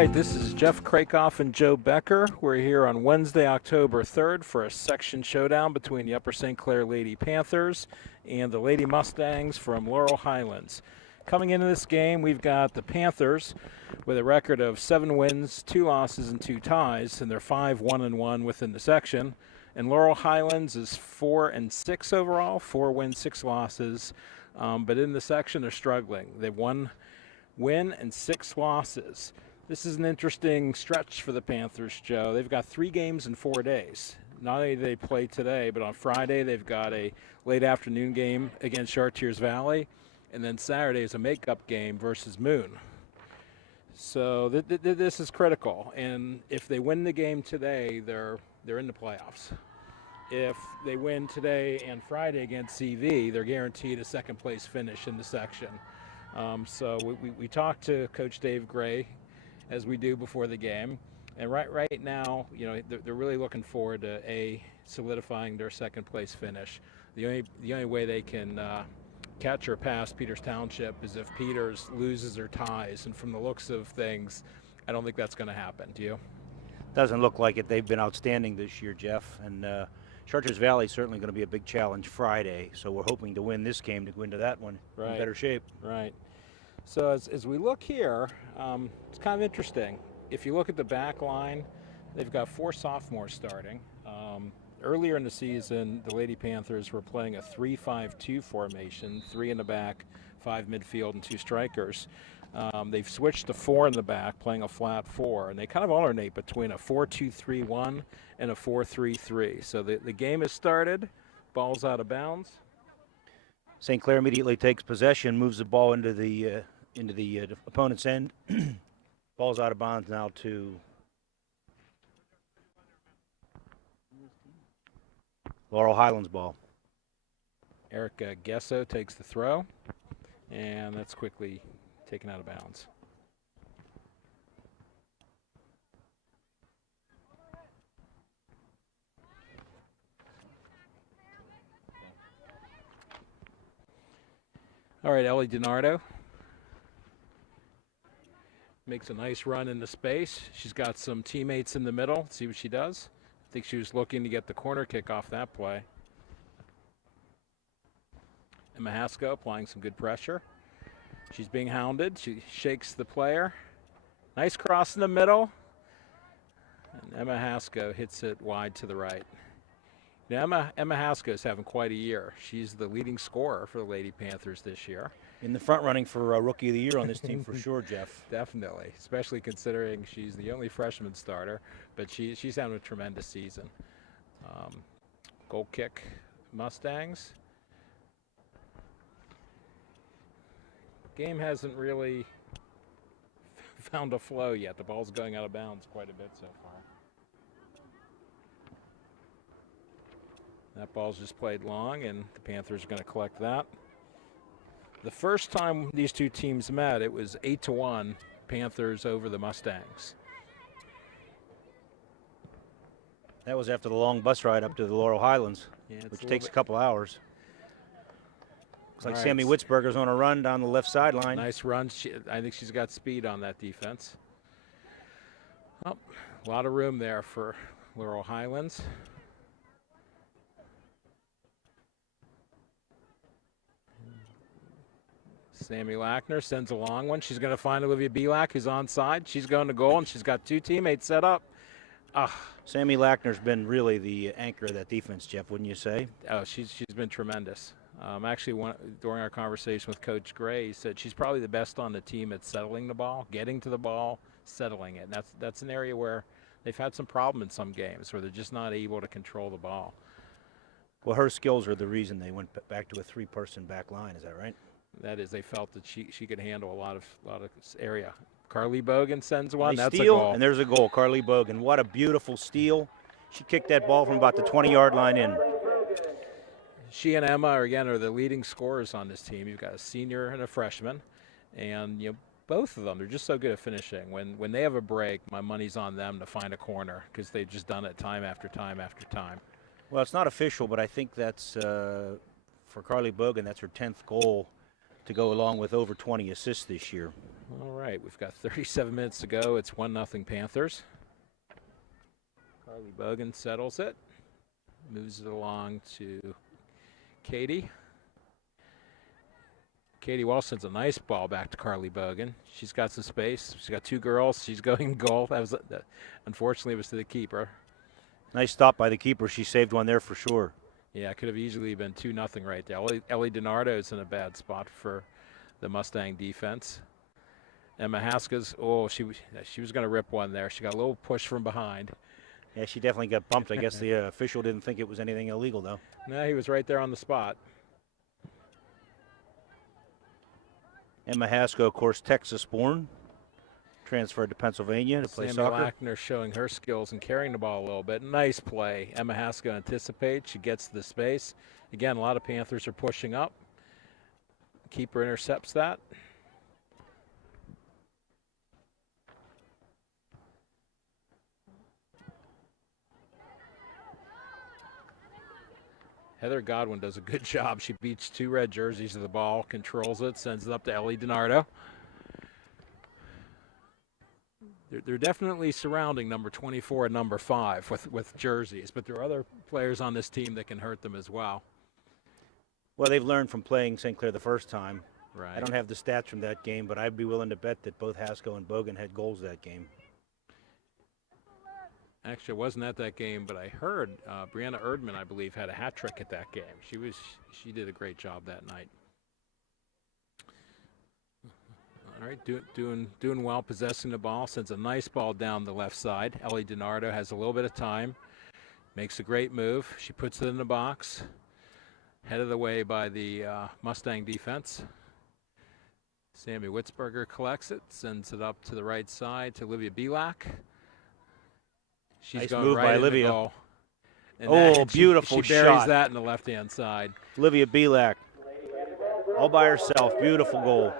right, this is Jeff Krakoff and Joe Becker. We're here on Wednesday, October 3rd for a section showdown between the Upper St. Clair Lady Panthers and the Lady Mustangs from Laurel, Highlands. Coming into this game, we've got the Panthers with a record of 7 wins, 2 losses, and 2 ties, and they're 5-1-1 within the section. And Laurel Highlands is 4-6 overall, 4 wins, 6 losses. But in the section, they're struggling. They've 1 win and 6 losses. This is an interesting stretch for the Panthers, Joe. They've got 3 games in 4 days. Not only do they play today, but on Friday they've got a late afternoon game against Chartiers Valley, and then Saturday is a makeup game versus Moon. So this is critical, and if they win the game today, they're in the playoffs. If they win today and Friday against CV, they're guaranteed a second-place finish in the section. So we talked to Coach Dave Gray, as we do before the game, and right now, you know, they're really looking forward to solidifying their second-place finish. The only way they can catch or pass Peters Township is if Peters loses or ties, and from the looks of things, I don't think that's going to happen. Do you? Doesn't look like it. They've been outstanding this year, Jeff, and Chartiers Valley is certainly going to be a big challenge Friday, so we're hoping to win this game to go into that one in better shape. Right. So as we look here, it's kind of interesting. If you look at the back line, they've got 4 sophomores starting. Earlier in the season, the Lady Panthers were playing a 3-5-2 formation, 3 in the back, 5 midfield, and 2 strikers. They've switched to 4 in the back, playing a flat 4, and they kind of alternate between a 4-2-3-1 and a 4-3-3. So the game has started. Ball's out of bounds. St. Clair immediately takes possession, moves the ball into the opponent's end. Ball's out of bounds now to Laurel Highlands ball. Erica Gesso takes the throw, and that's quickly taken out of bounds. All right, Ellie DiNardo makes a nice run into space. She's got some teammates in the middle. See what she does. I think she was looking to get the corner kick off that play. Emma Haskell applying some good pressure. She's being hounded. She shakes the player. Nice cross in the middle. And Emma Haskell hits it wide to the right. Now, Emma Haskell is having quite a year. She's the leading scorer for the Lady Panthers this year. In the front running for Rookie of the Year on this team for sure, Jeff. Definitely, especially considering she's the only freshman starter, but she's having a tremendous season. Goal kick, Mustangs. Game hasn't really found a flow yet. The ball's going out of bounds quite a bit so far. That ball's just played long, and the Panthers are going to collect that. The first time these two teams met, it was 8-1 Panthers over the Mustangs. That was after the long bus ride up to the Laurel Highlands, which takes a couple hours. Looks like Sammy Witzberger's on a run down the left sideline. Nice run. I think she's got speed on that defense. Oh, a lot of room there for Laurel Highlands. Sammy Lackner sends a long one. She's going to find Olivia Belak, who's onside. She's going to goal, and she's got 2 teammates set up. Sammy Lackner's been really the anchor of that defense, Jeff, wouldn't you say? Oh, she's been tremendous. Actually, during our conversation with Coach Gray, he said she's probably the best on the team at settling the ball, getting to the ball, settling it. And that's an area where they've had some problem in some games where they're just not able to control the ball. Well, her skills are the reason they went back to a 3-person back line. Is that right? That is, they felt that she could handle a lot of area. Carly Bogan sends one. Nice That's steal, a goal. and there's a goal. Carly Bogan. What a beautiful steal. She kicked that ball from about the 20-yard line in. She and Emma are the leading scorers on this team. You've got a senior and a freshman, and both of them, they're just so good at finishing. When they have a break, my money's on them to find a corner because they've just done it time after time after time. Well, it's not official, but I think that's for Carly Bogan. That's her 10th goal to go along with over 20 assists this year. All right, we've got 37 minutes to go. It's 1-0 Panthers. Carly Bogan settles it, moves it along to Katie. Katie Walsh sends a nice ball back to Carly Bogan. She's got some space. She's got two girls. She's going goal. That was unfortunately it was to the keeper. Nice stop by the keeper. She saved one there for sure. Yeah, it could have easily been 2-0 right there. Ellie DiNardo is in a bad spot for the Mustang defense. Emma Haska's, she was going to rip one there. She got a little push from behind. Yeah, she definitely got bumped. I guess the official didn't think it was anything illegal, though. No, he was right there on the spot. Emma Hasko, of course, Texas-born. Transferred to Pennsylvania to play Samuel soccer. Lackner showing her skills and carrying the ball a little bit. Nice play. Emma Hasko anticipates. She gets to the space. Again, a lot of Panthers are pushing up. Keeper intercepts that. Heather Godwin does a good job. She beats two red jerseys to the ball, controls it, sends it up to Ellie DiNardo. They're definitely surrounding number 24 and number 5 with jerseys, but there are other players on this team that can hurt them as well. Well, they've learned from playing St. Clair the first time. Right. I don't have the stats from that game, but I'd be willing to bet that both Hasko and Bogan had goals that game. Actually, I wasn't at that game, but I heard Brianna Erdman, I believe, had a hat trick at that game. She did a great job that night. All right, doing well, possessing the ball. Sends a nice ball down the left side. Ellie DiNardo has a little bit of time. Makes a great move. She puts it in the box. Head of the way by the Mustang defense. Sammy Witzberger collects it, sends it up to the right side to Olivia Belak. She's nice going move right by in Olivia. the goal. And beautiful she buries shot. that in the left-hand side. Olivia Belak, all by herself. Beautiful goal.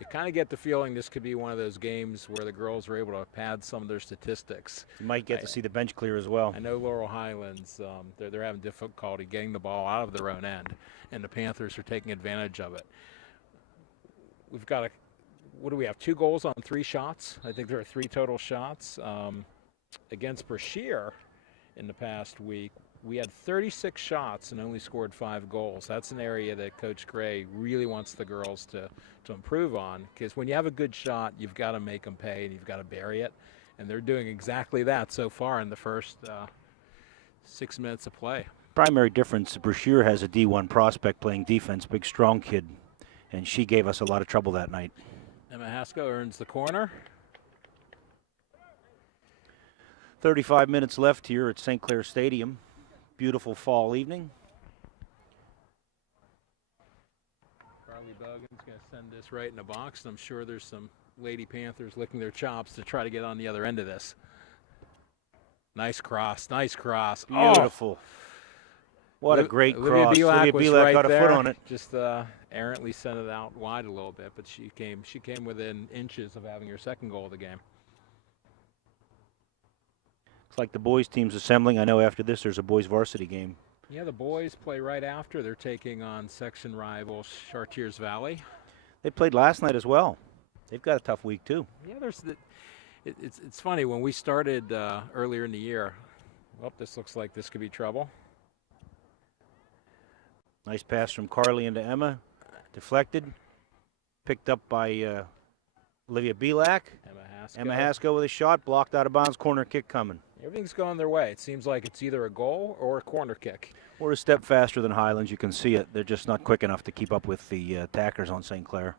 You kind of get the feeling this could be one of those games where the girls are able to pad some of their statistics. You might get to see the bench clear as well. I know Laurel Highlands, they're having difficulty getting the ball out of their own end, and the Panthers are taking advantage of it. We've got what do we have, 2 goals on 3 shots? I think there are 3 total shots. Against Brashear in the past week, we had 36 shots and only scored 5 goals. That's an area that Coach Gray really wants the girls to improve on, because when you have a good shot, you've got to make them pay and you've got to bury it. And they're doing exactly that so far in the first 6 minutes of play. Primary difference, Brashear has a D1 prospect playing defense, big strong kid, and she gave us a lot of trouble that night. Emma Hasko earns the corner. 35 minutes left here at St. Clair Stadium. Beautiful fall evening. Carly Bogan's going to send this right in the box, and I'm sure there's some Lady Panthers licking their chops to try to get on the other end of this. Nice cross, nice cross. Beautiful. What a great cross. Olivia Belak got a foot on it. Just errantly sent it out wide a little bit, but she came within inches of having her second goal of the game. It's like the boys team's assembling. I know after this there's a boys varsity game. Yeah, the boys play right after. They're taking on section rival Chartiers Valley. They played last night as well. They've got a tough week too. Yeah, it's funny, when we started earlier in the year, well, this looks like this could be trouble. Nice pass from Carly into Emma. Deflected. Picked up by Olivia Belak. Emma Hasko with a shot. Blocked out of bounds. Corner kick coming. Everything's going their way. It seems like it's either a goal or a corner kick. We're a step faster than Highlands. You can see it. They're just not quick enough to keep up with the attackers on St. Clair.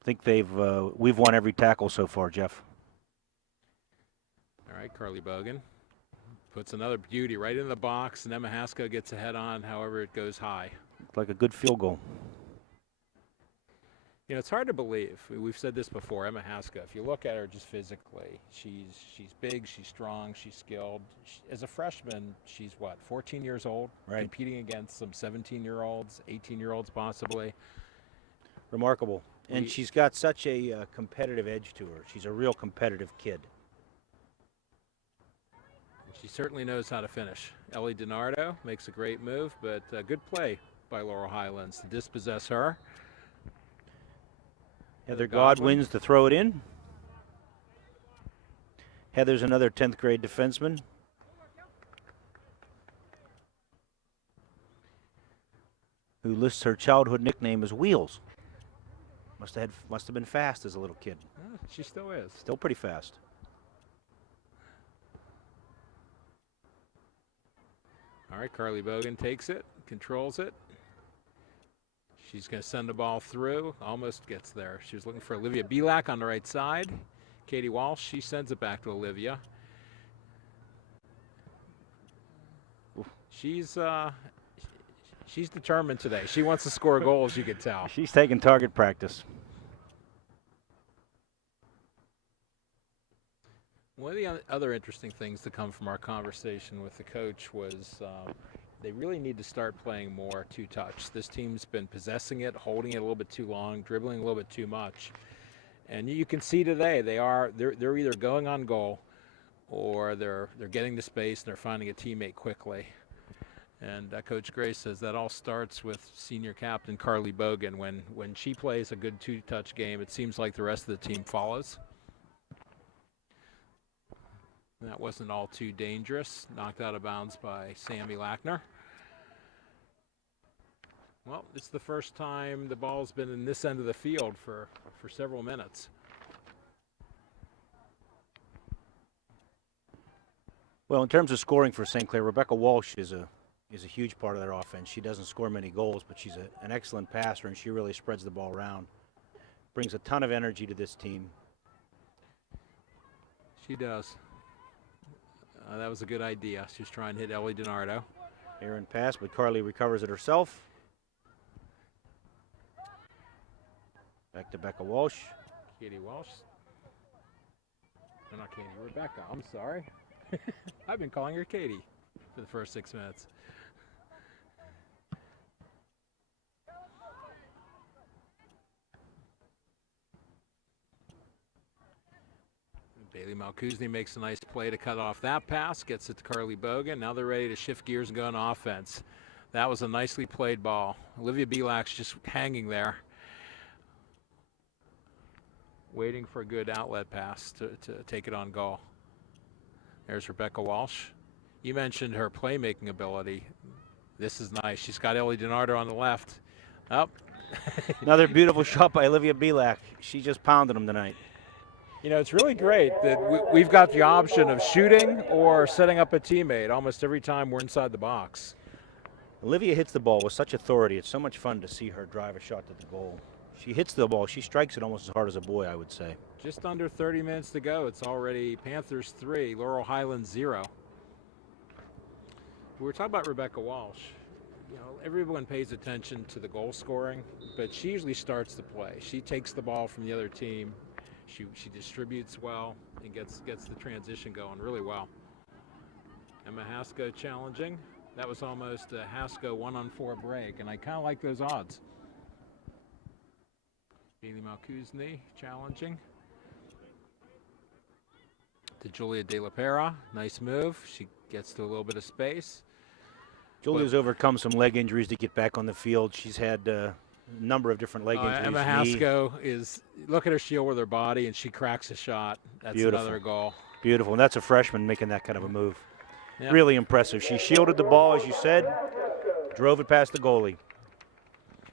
I think we've won every tackle so far, Jeff. All right, Carly Bogan puts another beauty right in the box, and Emma Hasko gets a head on, however it goes high. It's like a good field goal. You know, it's hard to believe. We've said this before, Emma Hasko, if you look at her just physically, she's big, she's strong, she's skilled. As a freshman, she's, 14 years old? Right. Competing against some 17-year-olds, 18-year-olds possibly. Remarkable. And she's got such a competitive edge to her. She's a real competitive kid. She certainly knows how to finish. Ellie DiNardo makes a great move, but good play by Laurel Highlands to dispossess her. Heather Godwin's to throw it in. Heather's another 10th grade defenseman. Who lists her childhood nickname as Wheels. Must have been fast as a little kid. She still is. Still pretty fast. All right, Carly Bogan takes it, controls it. She's going to send the ball through. Almost gets there. She was looking for Olivia Belak on the right side. Katie Walsh, she sends it back to Olivia. She's determined today. She wants to score goals, you could tell. She's taking target practice. One of the other interesting things to come from our conversation with the coach was they really need to start playing more two-touch. This team's been possessing it, holding it a little bit too long, dribbling a little bit too much. And you can see today they're either going on goal or they're getting to space and they're finding a teammate quickly. And Coach Gray says that all starts with senior captain Carly Bogan. When she plays a good two-touch game, it seems like the rest of the team follows. That wasn't all too dangerous. Knocked out of bounds by Sammy Lackner. Well, it's the first time the ball's been in this end of the field for several minutes. Well, in terms of scoring for St. Clair, Rebecca Walsh is a huge part of their offense. She doesn't score many goals, but she's an excellent passer, and she really spreads the ball around. Brings a ton of energy to this team. She does. That was a good idea. She was trying to hit Ellie DiNardo. Aaron pass, but Carly recovers it herself. Back to Becca Walsh. Katie Walsh. No, not Katie. Rebecca. I'm sorry. I've been calling her Katie for the first 6 minutes. Bailey Malkuzny makes a nice play to cut off that pass, gets it to Carly Bogan. Now they're ready to shift gears and go on offense. That was a nicely played ball. Olivia Belak's just hanging there, waiting for a good outlet pass to take it on goal. There's Rebecca Walsh. You mentioned her playmaking ability. This is nice. She's got Ellie DiNardo on the left. Up. Another beautiful shot by Olivia Belak. She just pounded them tonight. You know, it's really great that we've got the option of shooting or setting up a teammate almost every time we're inside the box. Olivia hits the ball with such authority. It's so much fun to see her drive a shot to the goal. She hits the ball. She strikes it almost as hard as a boy, I would say. Just under 30 minutes to go. It's already Panthers 3, Laurel Highlands 0. We were talking about Rebecca Walsh. You know, everyone pays attention to the goal scoring, but she usually starts the play. She takes the ball from the other team. She distributes well and gets the transition going really well. Emma Haskell challenging. That was almost a Haskell 1-on-4 break, and I kind of like those odds. Bailey Malkuzny challenging. To Julia De La Pera. Nice move. She gets to a little bit of space. Julia's overcome some leg injuries to get back on the field. She's had a number of different leg injuries. Emma Haskell is, look at her shield with her body, and she cracks a shot. That's beautiful. Another goal. Beautiful, and that's a freshman making that kind of a move. Yep. Really impressive. She shielded the ball, as you said, drove it past the goalie.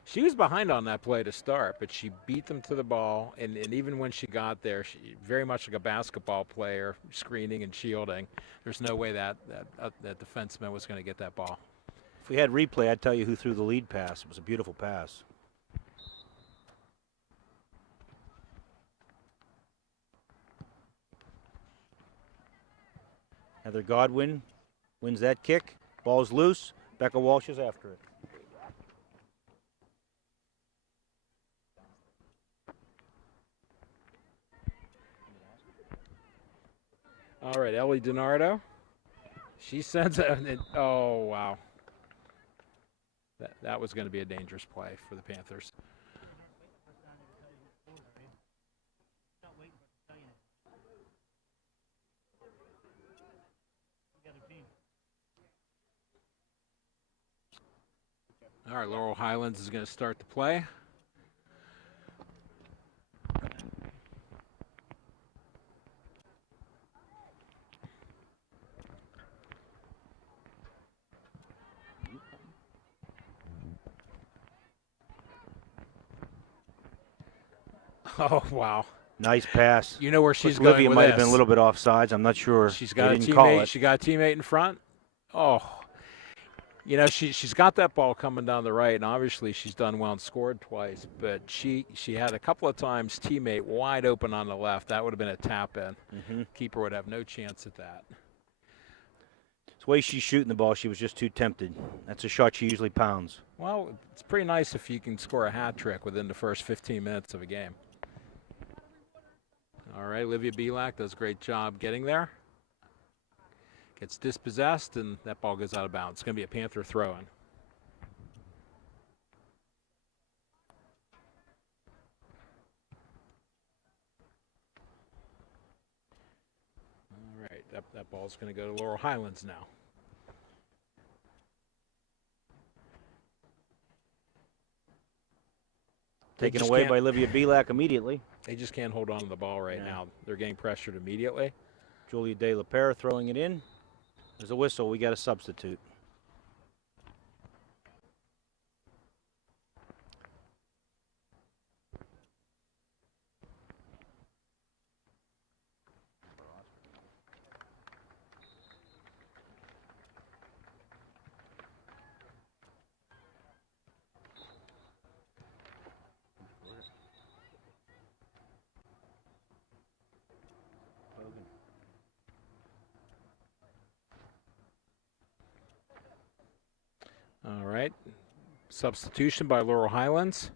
She was behind on that play to start, but she beat them to the ball, and even when she got there, she very much like a basketball player, screening and shielding. There's no way that defenseman was going to get that ball. If we had replay, I'd tell you who threw the lead pass. It was a beautiful pass. Heather Godwin wins that kick. Ball's loose. Becca Walsh is after it. All right, Ellie DiNardo. She sends it. Oh, wow. That was going to be a dangerous play for the Panthers. All right, Laurel Highlands is going to start the play. Oh, wow. Nice pass. You know where she's Olivia going with might this. have been a little bit offsides. I'm not sure. She's They got a didn't call teammate. it. She got a teammate in front. Oh, you know, she's got that ball coming down the right, and obviously she's done well and scored twice. But she had a couple of times teammate wide open on the left. That would have been a tap in. Keeper would have no chance at that. The way she's shooting the ball, she was just too tempted. That's a shot she usually pounds. Well, it's pretty nice if you can score a hat trick within the first 15 minutes of a game. All right, Olivia Belak does a great job getting there. Gets dispossessed, and that ball goes out of bounds. It's going to be a Panther throw-in. All right, that ball's going to go to Laurel Highlands now. Taken away by Olivia Belak immediately. They just can't hold on to the ball right now. They're getting pressured immediately. Julia De La Pera throwing it in. There's a whistle. We got a substitute. All right. Substitution by Laurel Highlands.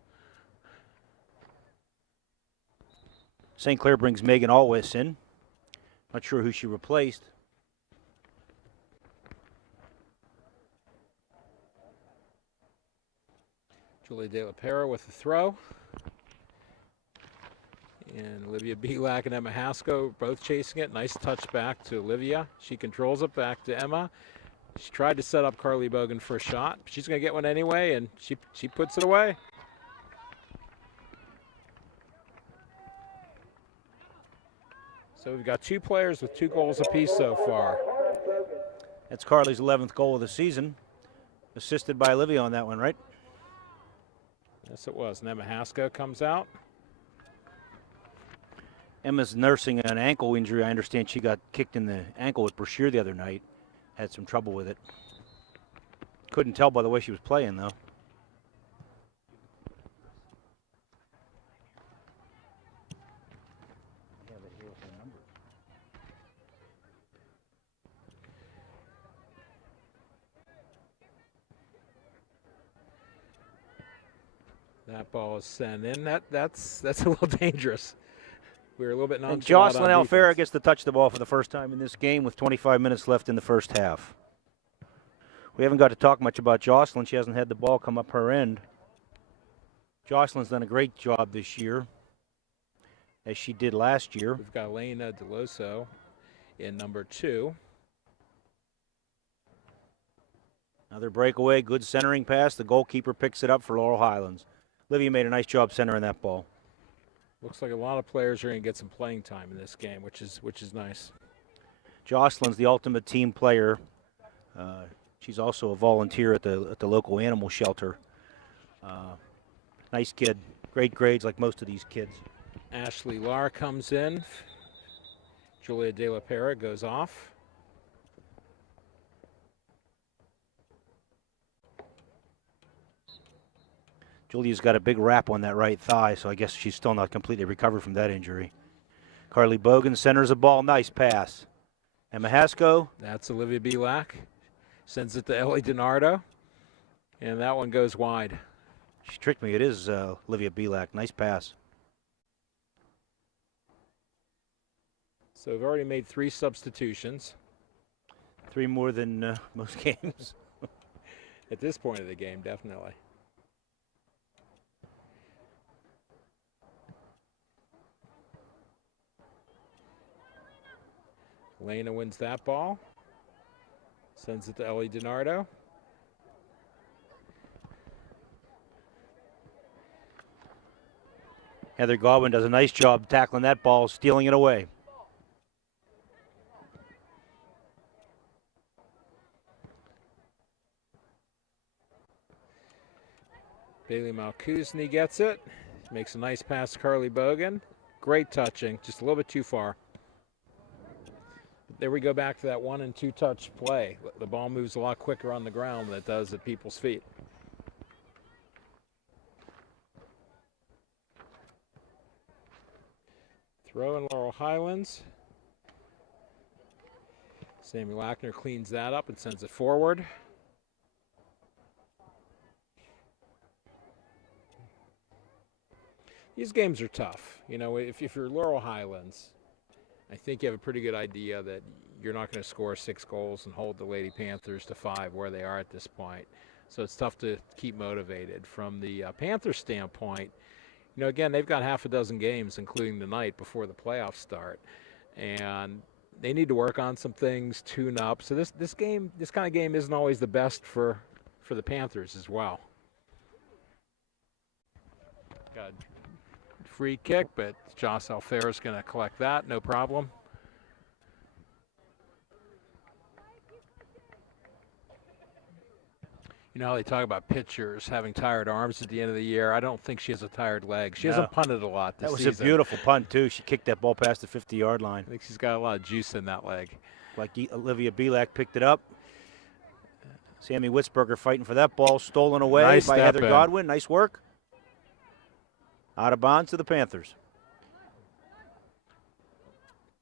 St. Clair brings Megan Alwis in. Not sure who she replaced. Julia De La Pera with the throw. And Olivia Belak and Emma Haskell both chasing it. Nice touch back to Olivia. She controls it back to Emma. She tried to set up Carly Bogan for a shot. She's going to get one anyway, and she puts it away. So we've got two players with 2 goals apiece so far. That's Carly's 11th goal of the season. Assisted by Olivia on that one, right? Yes, it was. And Emma Haskell comes out. Emma's nursing an ankle injury. I understand she got kicked in the ankle with Brashear the other night. Had some trouble with it. Couldn't tell by the way she was playing, though. That ball is sent in. That's a little dangerous. We were a little bit nonchalant. And Jocelyn on Alfera defense. gets to touch the ball for the first time in this game with 25 minutes left in the first half. We haven't got to talk much about Jocelyn. She hasn't had the ball come up her end. Jocelyn's done a great job this year, as she did last year. We've got Elena DeLoso in number 2. Another breakaway, good centering pass. The goalkeeper picks it up for Laurel Highlands. Olivia made a nice job centering that ball. Looks like a lot of players are going to get some playing time in this game, which is nice. Jocelyn's the ultimate team player. She's also a volunteer at the local animal shelter. Nice kid. Great grades like most of these kids. Ashley Lahr comes in. Julia De La Pera goes off. Julia's got a big wrap on that right thigh, so I guess she's still not completely recovered from that injury. Carly Bogan centers the ball. Nice pass. Emma Haskell. That's Olivia Belak. Sends it to Ellie DiNardo. And that one goes wide. She tricked me. It is Olivia Belak. Nice pass. So we've already made 3 substitutions. 3 more than most games. At this point of the game, definitely. Lena wins that ball. Sends it to Ellie DiNardo. Heather Godwin does a nice job tackling that ball, stealing it away. Bailey Malkuzny gets it. Makes a nice pass to Carly Bogan. Great touching, just a little bit too far. There we go back to that 1 and 2 touch play. The ball moves a lot quicker on the ground than it does at people's feet. Throw in Laurel Highlands. Sammy Lackner cleans that up and sends it forward. These games are tough. You know, if you're Laurel Highlands, I think you have a pretty good idea that you're not going to score 6 goals and hold the Lady Panthers to 5 where they are at this point. So it's tough to keep motivated. From the Panthers standpoint, you know, again, they've got half a dozen games, including tonight, before the playoffs start. And they need to work on some things, tune up. So this kind of game isn't always the best for the Panthers as well. Got a free kick, but Joss Alfair is going to collect that, no problem. You know how they talk about pitchers having tired arms at the end of the year? I don't think she has a tired leg. She hasn't punted a lot this season. That was a beautiful punt, too. She kicked that ball past the 50-yard line. I think she's got a lot of juice in that leg. Like Olivia Belak picked it up. Sammy Witzberger fighting for that ball. Stolen away by Heather Godwin. Nice work. Out of bounds to the Panthers.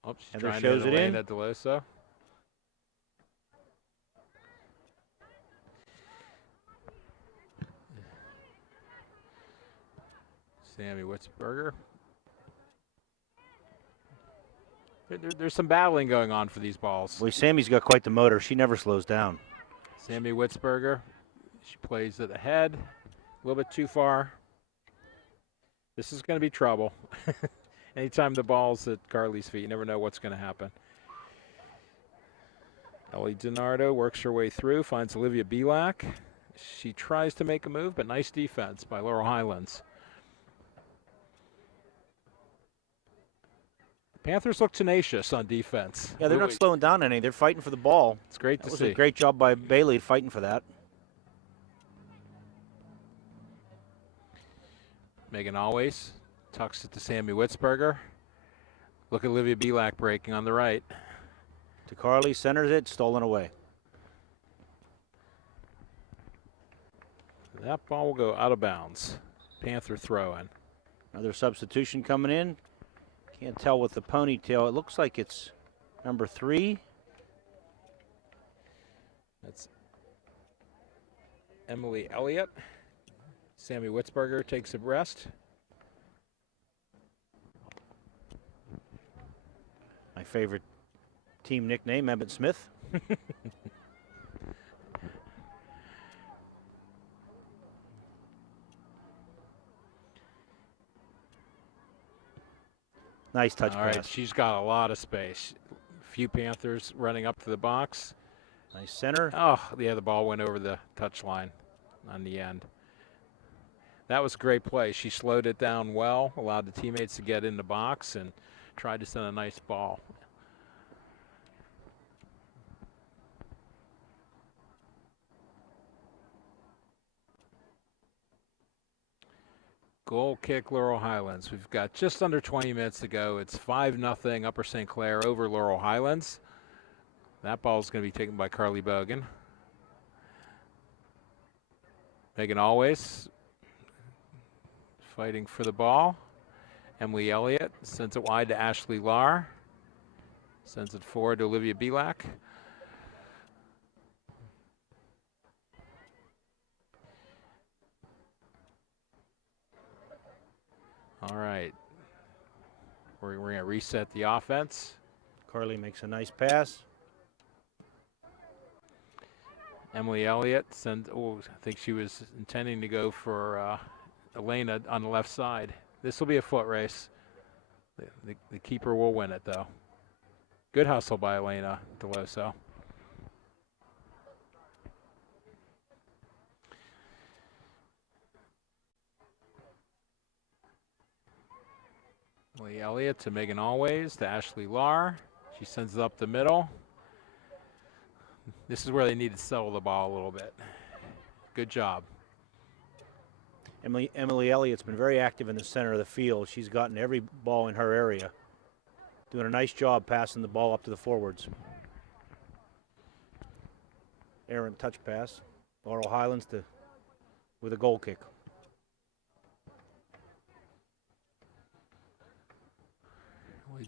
Oh, she's trying to hit Elena DeLoso. Sammy Witzberger. There's some battling going on for these balls. Well, Sammy's got quite the motor. She never slows down. Sammy Witzberger. She plays it ahead. A little bit too far. This is going to be trouble. Anytime the ball's at Carly's feet, you never know what's going to happen. Ellie DiNardo works her way through, finds Olivia Belak. She tries to make a move, but nice defense by Laurel Highlands. Panthers look tenacious on defense. Yeah, they're not slowing down any. They're fighting for the ball. It's great to see. That was a great job by Bailey fighting for that. Megan Always tucks it to Sammy Witzberger. Look at Olivia Belak breaking on the right. To Carly, centers it, stolen away. That ball will go out of bounds. Panther throw in. Another substitution coming in. Can't tell with the ponytail. It looks like it's number 3. That's Emily Elliott. Sammy Witzberger takes a rest. My favorite team nickname, Emmett Smith. Nice touch pass. All right, she's got a lot of space. Few Panthers running up to the box. Nice center. Oh, yeah, the ball went over the touch line on the end. That was a great play. She slowed it down well, allowed the teammates to get in the box, and tried to send a nice ball. Goal kick, Laurel Highlands. We've got just under 20 minutes to go. It's 5-0 Upper St. Clair over Laurel Highlands. That ball is going to be taken by Carly Bogan. Megan Always fighting for the ball. Emily Elliott sends it wide to Ashley Lahr. Sends it forward to Olivia Belak. All right. We're going to reset the offense. Carly makes a nice pass. Emily Elliott I think she was intending to go for Elena on the left side. This will be a foot race. The keeper will win it, though. Good hustle by Elena DeLoso. Emily Elliott to Megan Always to Ashley Lahr. She sends it up the middle. This is where they need to settle the ball a little bit. Good job. Emily Elliott's been very active in the center of the field. She's gotten every ball in her area. Doing a nice job passing the ball up to the forwards. Errant touch pass. Laurel Highlands with a goal kick.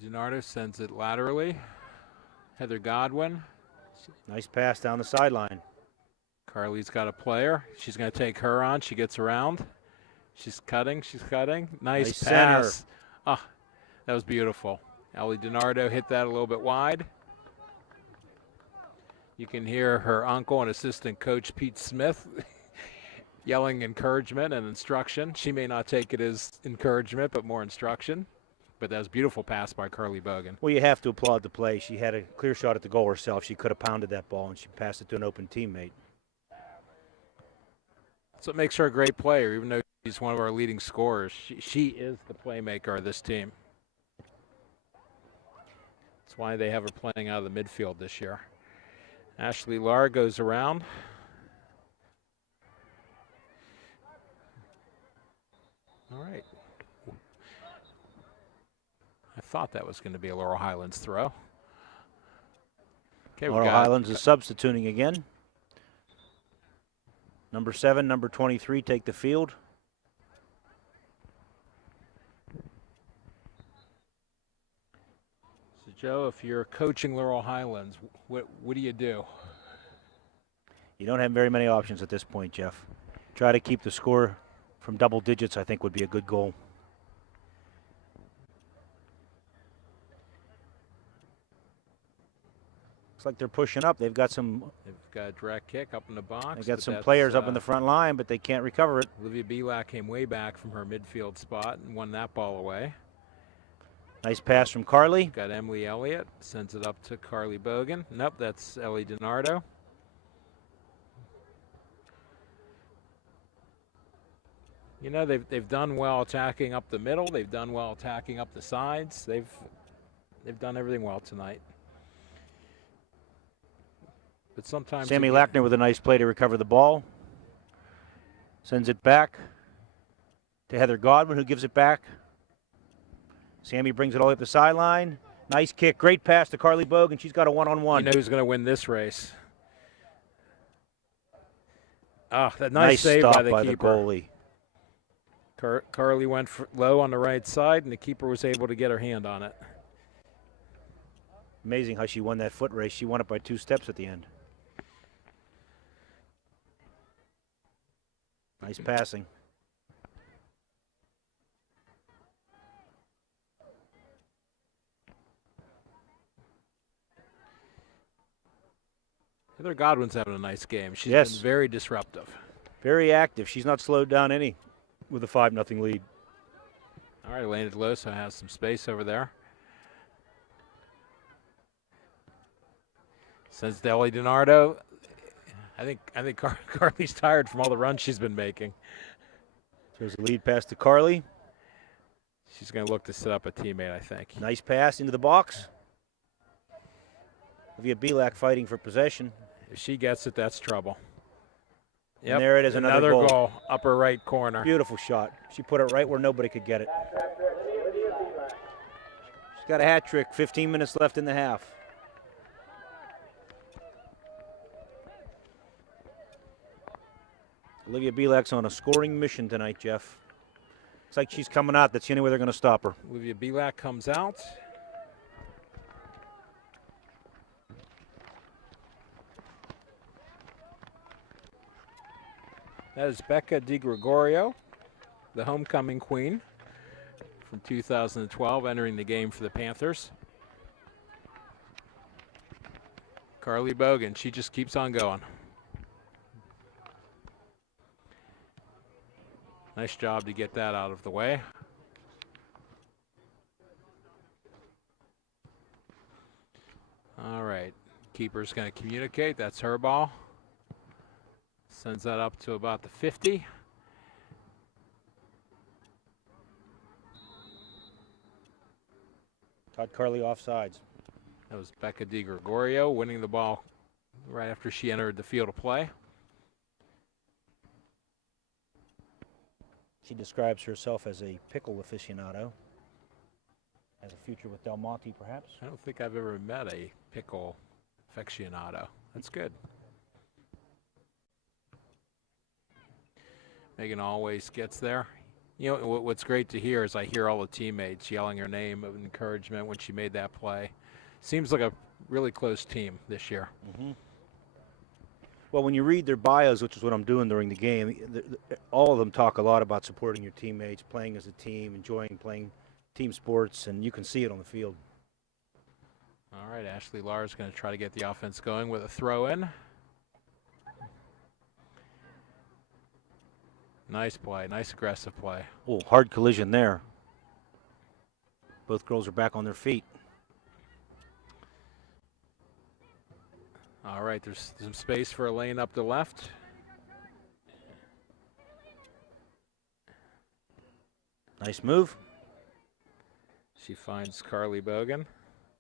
DiNardo sends it laterally. Heather Godwin. Nice pass down the sideline. Carly's got a player. She's going to take her on. She gets around. She's cutting. Nice pass. Center. Ah, that was beautiful. Ellie DiNardo hit that a little bit wide. You can hear her uncle and assistant coach Pete Smith yelling encouragement and instruction. She may not take it as encouragement, but more instruction. But that was a beautiful pass by Carly Bogan. Well, you have to applaud the play. She had a clear shot at the goal herself. She could have pounded that ball, and she passed it to an open teammate. That's what makes her a great player, even though she's one of our leading scorers. She is the playmaker of this team. That's why they have her playing out of the midfield this year. Ashley Lahr goes around. All right. I thought that was going to be a Laurel Highlands throw. Okay, Laurel Highlands is substituting again. Number 7, number 23 take the field. So, Joe, if you're coaching Laurel Highlands, what do you do? You don't have very many options at this point, Jeff. Try to keep the score from double digits, I think, would be a good goal. Looks like they're pushing up. They've got a direct kick up in the box. They've got some players up in the front line, but they can't recover it. Olivia Belak came way back from her midfield spot and won that ball away. Nice pass from Carly. Got Emily Elliott. Sends it up to Carly Bogan. Nope, that's Ellie DiNardo. You know, they've done well attacking up the middle. They've done well attacking up the sides. They've done everything well tonight. But sometimes Sammy Lackner with a nice play to recover the ball. Sends it back to Heather Godwin, who gives it back. Sammy brings it all up the sideline. Nice kick. Great pass to Carly Bogan. She's got a one-on-one. You know who's going to win this race. Ah, that nice save stop by the keeper. The goalie. Carly went low on the right side, and the keeper was able to get her hand on it. Amazing how she won that foot race. She won it by 2 steps at the end. Nice passing. Heather Godwin's having a nice game. She's Yes. been very disruptive. Very active. She's not slowed down any with a 5-0 lead. All right, Elena DeLoso has some space over there. Sends to Ellie DiNardo. I think Carly's tired from all the runs she's been making. There's a lead pass to Carly. She's going to look to set up a teammate, I think. Nice pass into the box. Olivia Belak fighting for possession. If she gets it, that's trouble. Yep. And there it is, another goal. Upper right corner. Beautiful shot. She put it right where nobody could get it. She's got a hat trick. 15 minutes left in the half. Olivia Belak's on a scoring mission tonight, Jeff. Looks like she's coming out. That's the only way they're going to stop her. Olivia Belak comes out. That is Becca DiGregorio, the homecoming queen from 2012, entering the game for the Panthers. Carly Bogan, she just keeps on going. Nice job to get that out of the way. All right, keeper's going to communicate. That's her ball. Sends that up to about the 50. Todd Carly offsides. That was Becca DiGregorio winning the ball right after she entered the field of play. She describes herself as a pickle aficionado. Has a future with Del Monte, perhaps. I don't think I've ever met a pickle aficionado. That's good. Megan always gets there. You know, what's great to hear is I hear all the teammates yelling her name of encouragement when she made that play. Seems like a really close team this year. Mm-hmm. Well, when you read their bios, which is what I'm doing during the game, all of them talk a lot about supporting your teammates, playing as a team, enjoying playing team sports, and you can see it on the field. All right, Ashley Lahr is going to try to get the offense going with a throw-in. Nice play, nice aggressive play. Oh, hard collision there. Both girls are back on their feet. All right, there's some space for a lane up the left. Nice move. She finds Carly Bogan,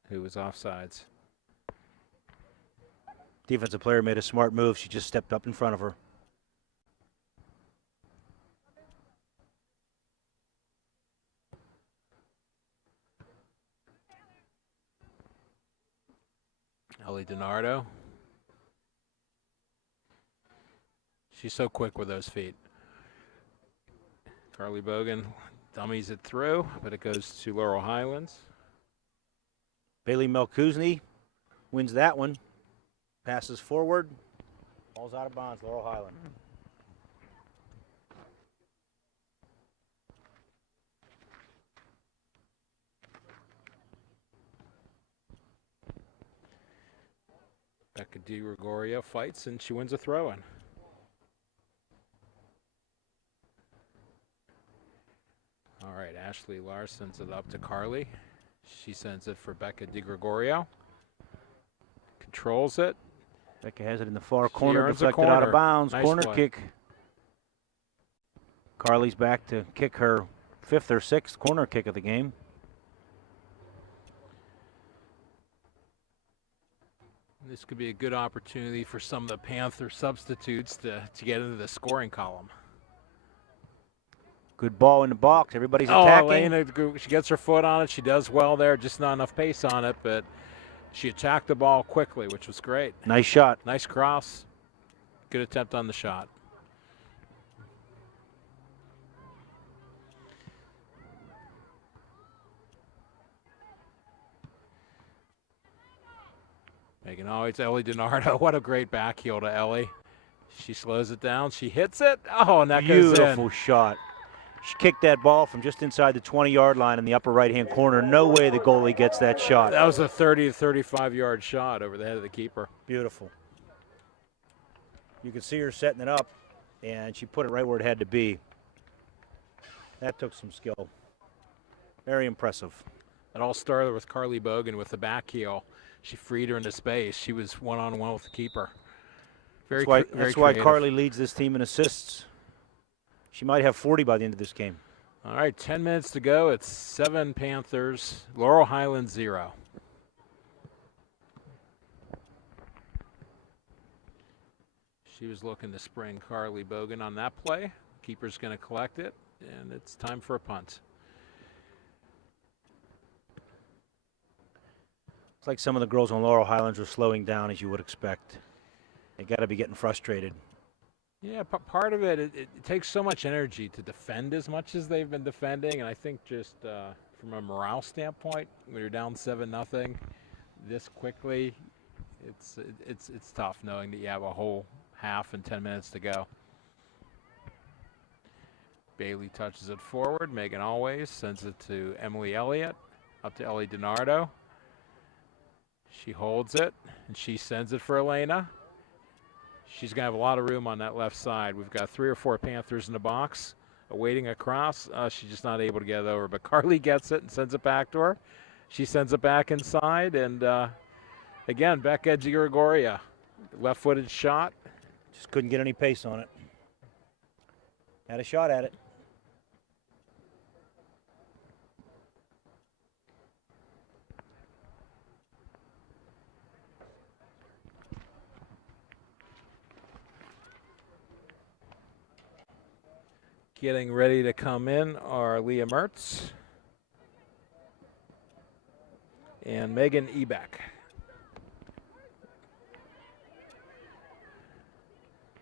who was offsides. Defensive player made a smart move. She just stepped up in front of her. Ellie DiNardo. She's so quick with those feet. Carly Bogan dummies it through, but it goes to Laurel Highlands. Bailey Melkuzny wins that one. Passes forward. Ball's out of bounds, Laurel Highland. Becca DiGregorio fights, and she wins a throw-in. All right, Ashley Lahr sends it up to Carly. She sends it for Becca DiGregorio. Controls it. Becca has it in the far corner, earns a deflected corner. out of bounds. Nice Corner play. kick. Carly's back to kick her 5th or 6th corner kick of the game. This could be a good opportunity for some of the Panther substitutes to get into the scoring column. Good ball in the box. Everybody's attacking. Elena, she gets her foot on it. She does well there, just not enough pace on it, but she attacked the ball quickly, which was great. Nice shot. Nice cross. Good attempt on the shot. Megan always Ellie DiNardo. What a great back heel to Ellie. She slows it down. She hits it. Oh, and that goes in. Beautiful shot. She kicked that ball from just inside the 20-yard line in the upper right-hand corner. No way the goalie gets that shot. That was a 30 to 35-yard shot over the head of the keeper. Beautiful. You could see her setting it up, and she put it right where it had to be. That took some skill. Very impressive. It all started with Carly Bogan with the back heel. She freed her into space. She was one-on-one with the keeper. Very That's why Carly leads this team in assists. She might have 40 by the end of this game. All right, 10 minutes to go. It's 7 Panthers, Laurel Highlands 0. She was looking to spring Carly Bogan on that play. Keeper's going to collect it, and it's time for a punt. It's like some of the girls on Laurel Highlands are slowing down, as you would expect. They got to be getting frustrated. Yeah, part of it, it takes so much energy to defend as much as they've been defending, and I think just from a morale standpoint, when you're down 7-0 this quickly, it's tough knowing that you have a whole half and 10 minutes to go. Bailey touches it forward. Megan always sends it to Emily Elliott, up to Ellie DiNardo. She holds it, and she sends it for Elena. She's going to have a lot of room on that left side. We've got 3 or 4 Panthers in the box awaiting a cross. She's just not able to get it over, but Carly gets it and sends it back to her. She sends it back inside, and again, Becca DiGregorio, left-footed shot. Just couldn't get any pace on it. Had a shot at it. Getting ready to come in are Leah Mertz and Megan Ebeck.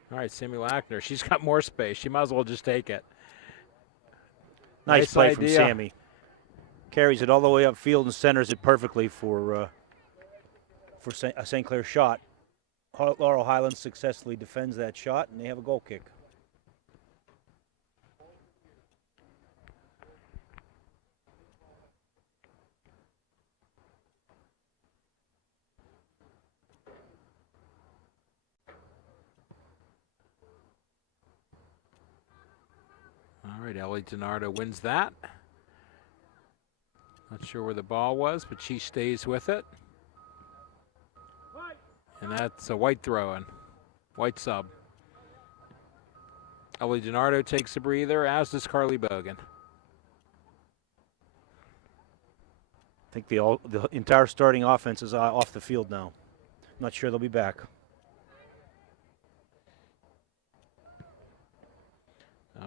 All right, Samuel Ackner. She's got more space. She might as well just take it. Nice play from idea. Sammy. Carries it all the way upfield and centers it perfectly for a St. Clair shot. Laurel Highlands successfully defends that shot, and they have a goal kick. All right, Ellie DiNardo wins that. Not sure where the ball was, but she stays with it. And that's a white throw-in, white sub. Ellie DiNardo takes a breather, as does Carly Bogan. I think the entire starting offense is off the field now. Not sure they'll be back.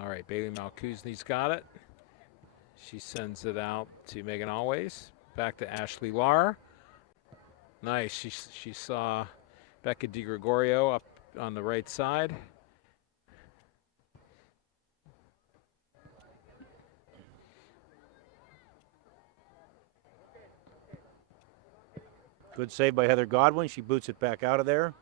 All right, Bailey Malkuzny's got it. She sends it out to Megan Always. Back to Ashley Lahr. Nice. She saw Becca DiGregorio up on the right side. Good save by Heather Godwin. She boots it back out of there.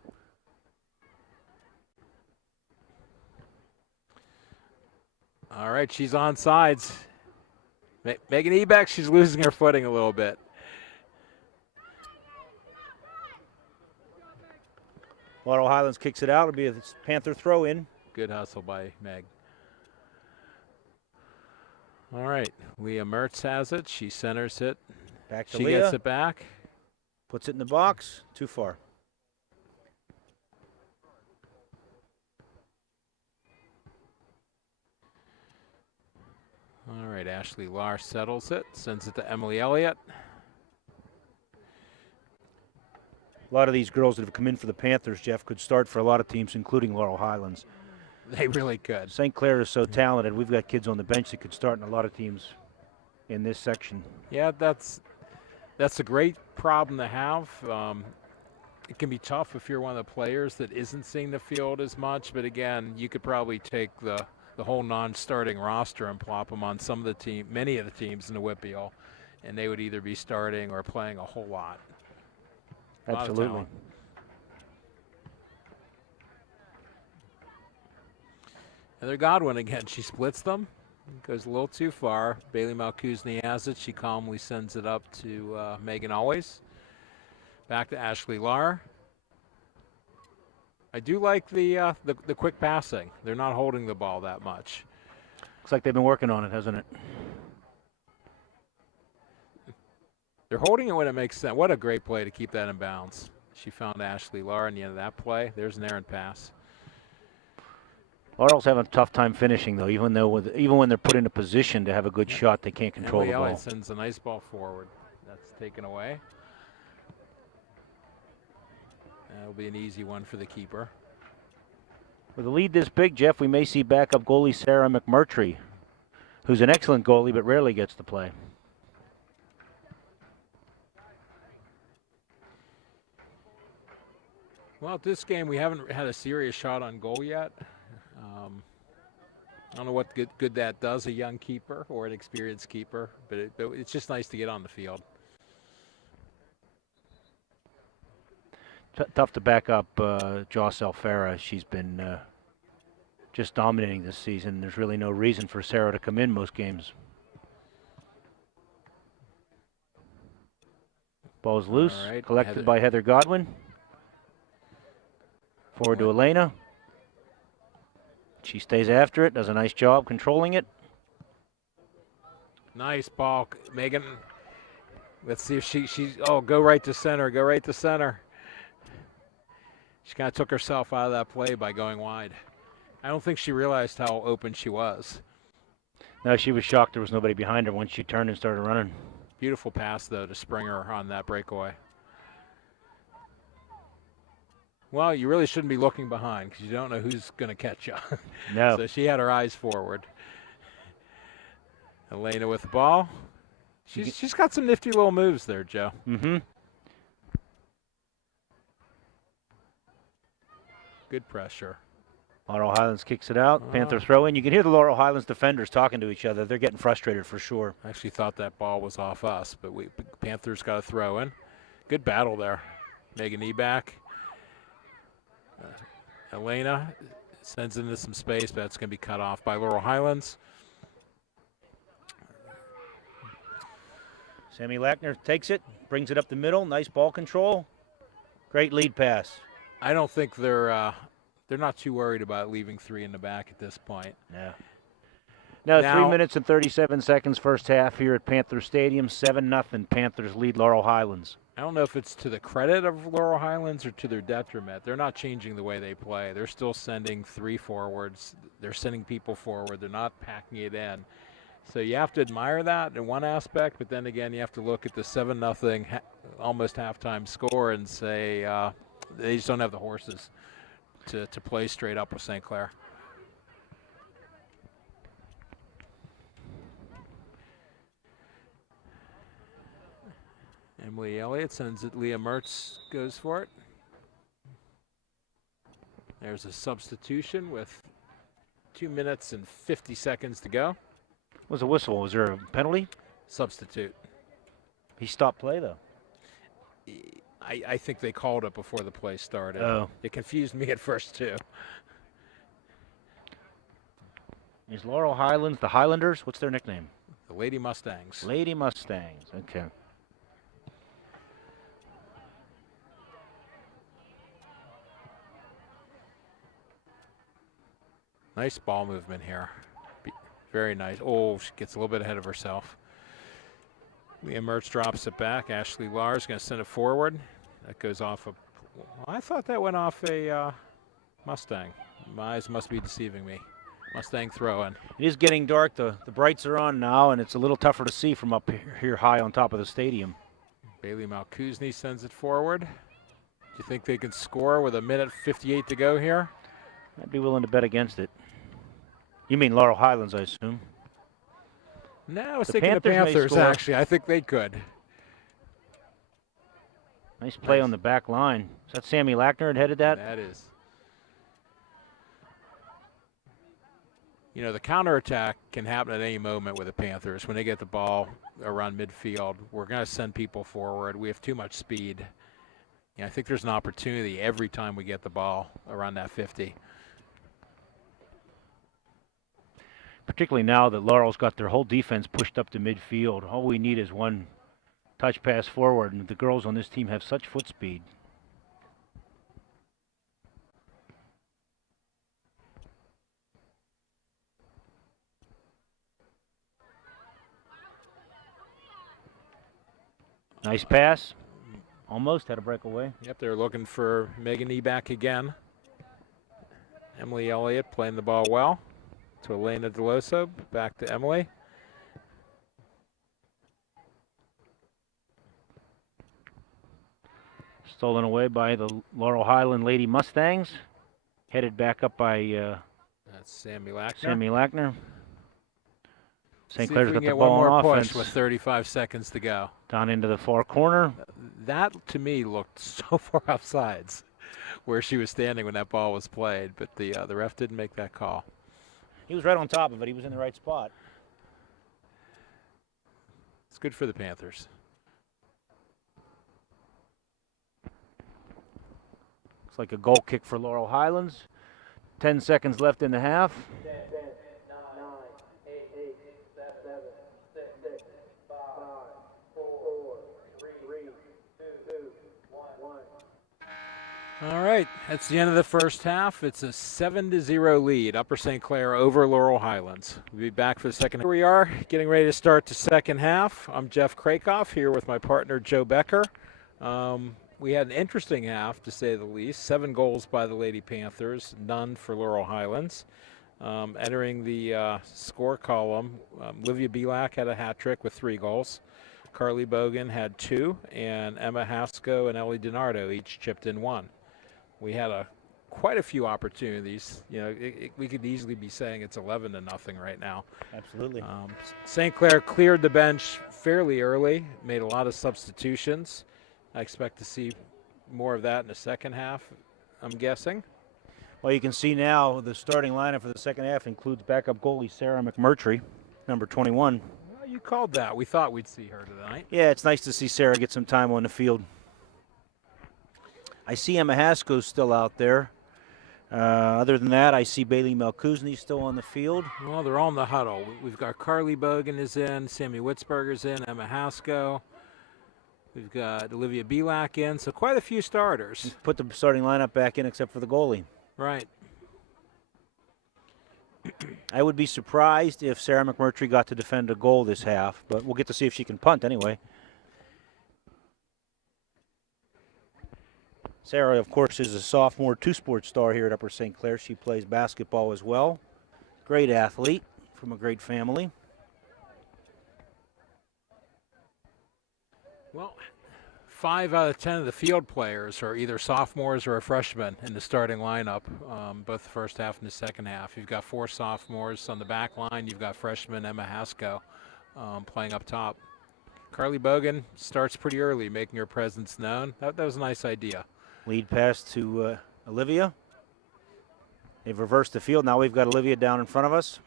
All right, she's on sides. Megan Ebeck, she's losing her footing a little bit. Laurel Highlands kicks it out. It'll be a Panther throw in. Good hustle by Meg. All right, Leah Mertz has it. She centers it. Back to She Leah. gets it back. Puts it in the box. Too far. All right, Ashley Lahr settles it, sends it to Emily Elliott. A lot of these girls that have come in for the Panthers, Jeff, could start for a lot of teams, including Laurel Highlands. They really could. St. Clair is so talented. We've got kids on the bench that could start in a lot of teams in this section. Yeah, that's a great problem to have. It can be tough if you're one of the players that isn't seeing the field as much, but again, you could probably take the whole non-starting roster and plop them on many of the teams in the WPIAL, and they would either be starting or playing a whole lot. Absolutely. Heather Godwin again, she splits them, goes a little too far. Bailey Malkuzny has it. She calmly sends it up to Megan Always. Back to Ashley Lahr. I do like the quick passing. They're not holding the ball that much. Looks like they've been working on it, hasn't it? They're holding it when it makes sense. What a great play to keep that in bounds. She found Ashley Lahr in the end of that play. There's an errant pass. Laurel's having a tough time finishing, though. Even when they're put in a position to have a good shot, they can't control the ball. Elliott sends a nice ball forward. That's taken away. That'll be an easy one for the keeper. With a lead this big, Jeff, we may see backup goalie Sarah McMurtry, who's an excellent goalie but rarely gets to play. Well, at this game, we haven't had a serious shot on goal yet. I don't know what good that does a young keeper or an experienced keeper, but it's just nice to get on the field. Tough to back up Joss Alfera. She's been just dominating this season. There's really no reason for Sarah to come in most games. Ball's loose, right, collected by Heather Godwin. Forward to Elena. She stays after it, does a nice job controlling it. Nice ball, Megan. Let's see if she's go right to center, go right to center. She kind of took herself out of that play by going wide. I don't think she realized how open she was. No, she was shocked there was nobody behind her once she turned and started running. Beautiful pass, though, to Springer on that breakaway. Well, you really shouldn't be looking behind because you don't know who's going to catch you. No. So she had her eyes forward. Elena with the ball. She's got some nifty little moves there, Joe. Mm-hmm. Good pressure. Laurel Highlands kicks it out. Panther throw in. You can hear the Laurel Highlands defenders talking to each other. They're getting frustrated for sure. I actually thought that ball was off us, but Panthers got a throw in. Good battle there. Megan Eback. Elena sends into some space, but that's going to be cut off by Laurel Highlands. Sammy Lackner takes it, brings it up the middle. Nice ball control. Great lead pass. I don't think they're not too worried about leaving 3 in the back at this point. Yeah. Now 3 minutes and 37 seconds first half here at Panther Stadium. 7-0. Panthers lead Laurel Highlands. I don't know if it's to the credit of Laurel Highlands or to their detriment. They're not changing the way they play. They're still sending 3 forwards. They're sending people forward. They're not packing it in. So you have to admire that in one aspect, but then again, you have to look at the 7-0 almost halftime score and say they just don't have the horses to play straight up with St. Clair. Emily Elliott sends it. Leah Mertz goes for it. There's a substitution with 2 minutes and 50 seconds to go. Was a whistle. Was there a penalty? Substitute. He stopped play, though. I think they called it before the play started. Oh. It confused me at first, too. Is Laurel Highlands the Highlanders? What's their nickname? The Lady Mustangs. Lady Mustangs. Okay. Nice ball movement here. Very nice. Oh, she gets a little bit ahead of herself. Leah Mertz drops it back. Ashley Lars going to send it forward. That goes off well, I thought that went off a Mustang. My eyes must be deceiving me. Mustang throw-in. It is getting dark. The brights are on now, and it's a little tougher to see from up here high on top of the stadium. Bailey Malkuzny sends it forward. Do you think they can score with 1:58 to go here? I'd be willing to bet against it. You mean Laurel Highlands, I assume? No, I was thinking the Panthers, actually. I think they could. Nice play on the back line. Is that Sammy Lackner that headed that? That is. You know, the counterattack can happen at any moment with the Panthers. When they get the ball around midfield, we're going to send people forward. We have too much speed. I think there's an opportunity every time we get the ball around that 50. Particularly now that Laurel's got their whole defense pushed up to midfield. All we need is one touch pass forward, and the girls on this team have such foot speed. Nice pass. Almost had a breakaway. Yep, they're looking for Megan Eback again. Emily Elliott playing the ball well. To Elena Deloso, back to Emily. Stolen away by the Laurel Highland Lady Mustangs. Headed back up by that's Sammy Lackner. Sammy Lackner. St. See Clair's if we got can the get ball one more on push offense. with 35 seconds to go. Down into the far corner. That, to me, looked so far offsides where she was standing when that ball was played, but the ref didn't make that call. He was right on top of it. He was in the right spot. It's good for the Panthers. Looks like a goal kick for Laurel Highlands. 10 seconds left in the half. 10, 9, 8, 7, 6, 5, 4, 3, 2, 1. All right, that's the end of the first half. It's a 7-0 lead, Upper St. Clair over Laurel Highlands. We'll be back for the second. Here we are, getting ready to start the second half. I'm Jeff Krakoff here with my partner Joe Becker. We had an interesting half, to say the least. 7 goals by the Lady Panthers, none for Laurel Highlands. Entering the score column, Livia Belak had a hat trick with 3 goals. Carly Bogan had 2, and Emma Haskell and Ellie DiNardo each chipped in 1. We had a quite a few opportunities. You know, we could easily be saying it's 11-0 right now. Absolutely. St. Clair cleared the bench fairly early, made a lot of substitutions. I expect to see more of that in the second half, I'm guessing. Well, you can see now the starting lineup for the second half includes backup goalie Sarah McMurtry, number 21. Well, you called that. We thought we'd see her tonight. Yeah, it's nice to see Sarah get some time on the field. I see Emma Haskell's still out there. Other than that, I see Bailey Melkuzny still on the field. Well, they're all in the huddle. We've got Carly Bogan is in, Sammy Witzberger's in, Emma Haskell. We've got Olivia Belak in, so quite a few starters. Put the starting lineup back in except for the goalie. Right. I would be surprised if Sarah McMurtry got to defend a goal this half, but we'll get to see if she can punt anyway. Sarah, of course, is a sophomore two-sport star here at Upper St. Clair. She plays basketball as well. Great athlete from a great family. Well, 5 out of 10 of the field players are either sophomores or a freshman in the starting lineup, both the first half and the second half. You've got 4 sophomores on the back line. You've got freshman Emma Haskell playing up top. Carly Bogan starts pretty early, making her presence known. That was a nice idea. Lead pass to Olivia. They've reversed the field. Now we've got Olivia down in front of us.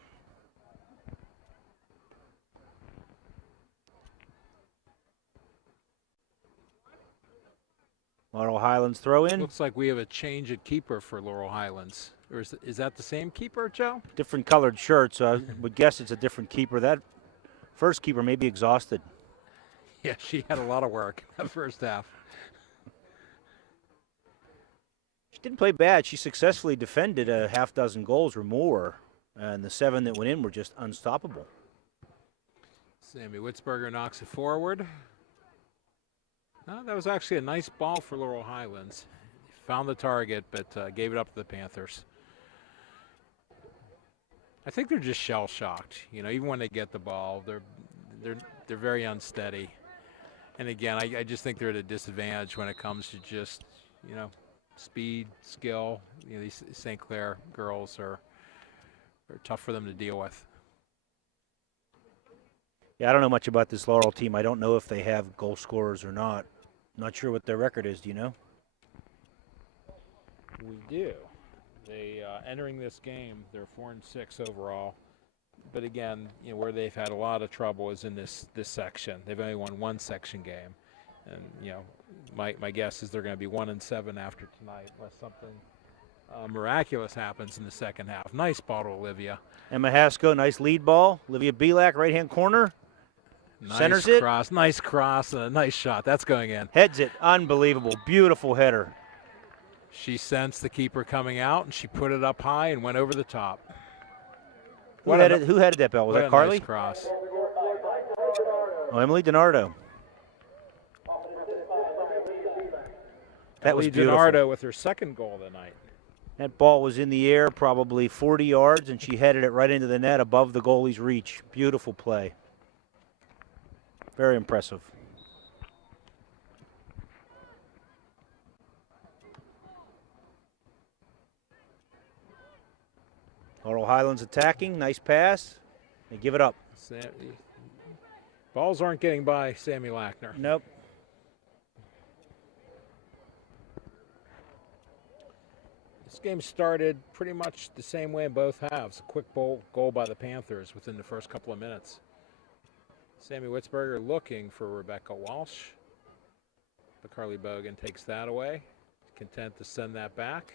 Laurel Highlands throw in. Looks like we have a change at keeper for Laurel Highlands. Or is that the same keeper, Joe? Different colored shirt, so I would guess it's a different keeper. That first keeper may be exhausted. Yeah, she had a lot of work in that first half. She didn't play bad. She successfully defended a half dozen goals or more, and the 7 that went in were just unstoppable. Sammy Witzberger knocks it forward. That was actually a nice ball for Laurel Highlands. Found the target, but gave it up to the Panthers. I think they're just shell-shocked. You know, even when they get the ball, they're very unsteady. And again, I just think they're at a disadvantage when it comes to just, you know, speed, skill. You know, these St. Clair girls are tough for them to deal with. Yeah, I don't know much about this Laurel team. I don't know if they have goal scorers or not. Not sure what their record is. Do you know? We do. They entering this game, they're 4-6 overall. But again, you know, where they've had a lot of trouble is in this section. They've only won 1 section game, and you know, my guess is they're going to be 1-7 after tonight, unless something miraculous happens in the second half. Nice ball to Olivia. Emma Haskell, nice lead ball. Olivia Belak, right-hand corner. Centers it. Nice cross, and a nice shot. That's going in. Heads it. Unbelievable. Beautiful header. She sensed the keeper coming out, and she put it up high and went over the top. Who headed that ball? Was that Carly? Nice cross. Oh, Emily DiNardo. That was beautiful. DiNardo with her second goal tonight. That ball was in the air, probably 40 yards, and she headed it right into the net above the goalie's reach. Beautiful play. Very impressive. Laurel Highlands attacking. Nice pass. They give it up. Balls aren't getting by Sammy Lackner. Nope. This game started pretty much the same way in both halves. A quick goal by the Panthers within the first couple of minutes. Sammy Witzberger looking for Rebecca Walsh. But Carly Bogan takes that away. Content to send that back.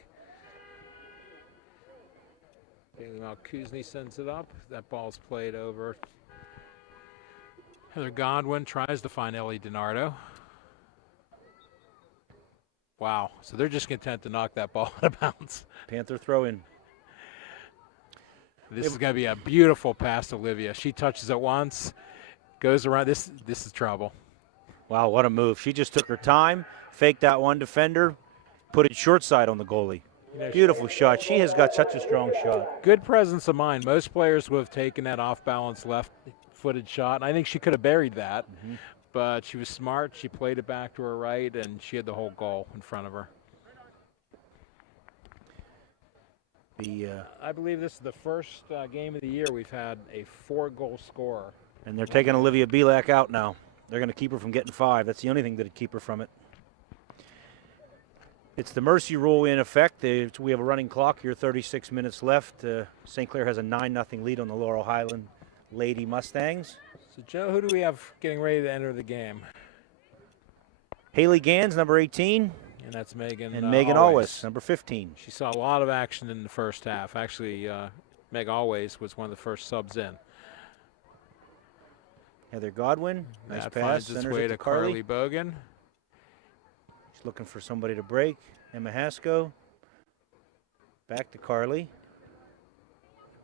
Kuzny sends it up. That ball's played over. Heather Godwin tries to find Ellie DiNardo. Wow. So they're just content to knock that ball out of bounds. Panther throw in. This is going to be a beautiful pass to Olivia. She touches it once, goes around. This is trouble. Wow, what a move. She just took her time, faked out one defender, put it short side on the goalie. Beautiful shot. She has got such a strong shot. Good presence of mind. Most players would have taken that off-balance left-footed shot, and I think she could have buried that. Mm-hmm. But she was smart. She played it back to her right, and she had the whole goal in front of her. I believe this is the first game of the year we've had a 4-goal scorer. And they're taking Olivia Belak out now. They're going to keep her from getting 5. That's the only thing that would keep her from it. It's the mercy rule in effect. We have a running clock here, 36 minutes left. St. Clair has a 9-0 lead on the Laurel Highland Lady Mustangs. So, Joe, who do we have getting ready to enter the game? Haley Gans, number 18. And that's Megan. And Megan Always, number 15. She saw a lot of action in the first half. Actually, Meg Always was one of the first subs in. Heather Godwin, nice that pass. Finds its way to Carly Bogan. She's looking for somebody to break. Emma Haskell. Back to Carly.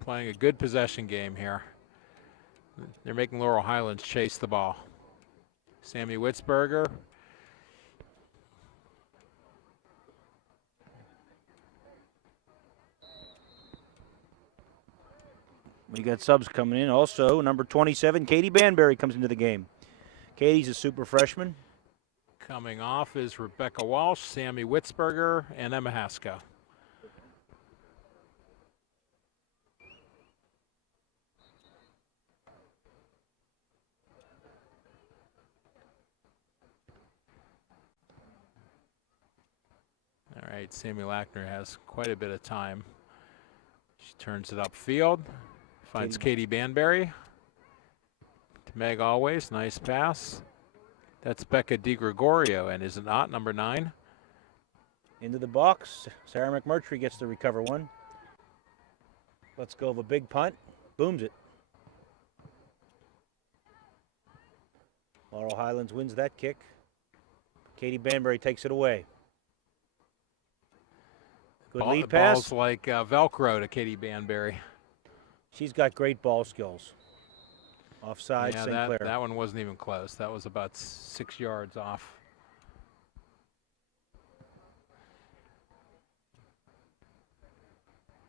Playing a good possession game here. They're making Laurel Highlands chase the ball. Sammy Witzberger. We got subs coming in. Also, number 27, Katie Banbury comes into the game. Katie's a super freshman. Coming off is Rebecca Walsh, Sammy Witzberger, and Emma Haskell. All right, Sammy Lackner has quite a bit of time. She turns it upfield. Finds Katie Banbury. To Meg Always, nice pass. That's Becca DiGregorio, and is it not, number 9? Into the box. Sarah McMurtry gets to recover one. Let's go of a big punt. Booms it. Laurel Highlands wins that kick. Katie Banbury takes it away. Good lead pass. Ball's like Velcro to Katie Banbury. She's got great ball skills. Offside, yeah, St. Clair. That one wasn't even close. That was about 6 yards off.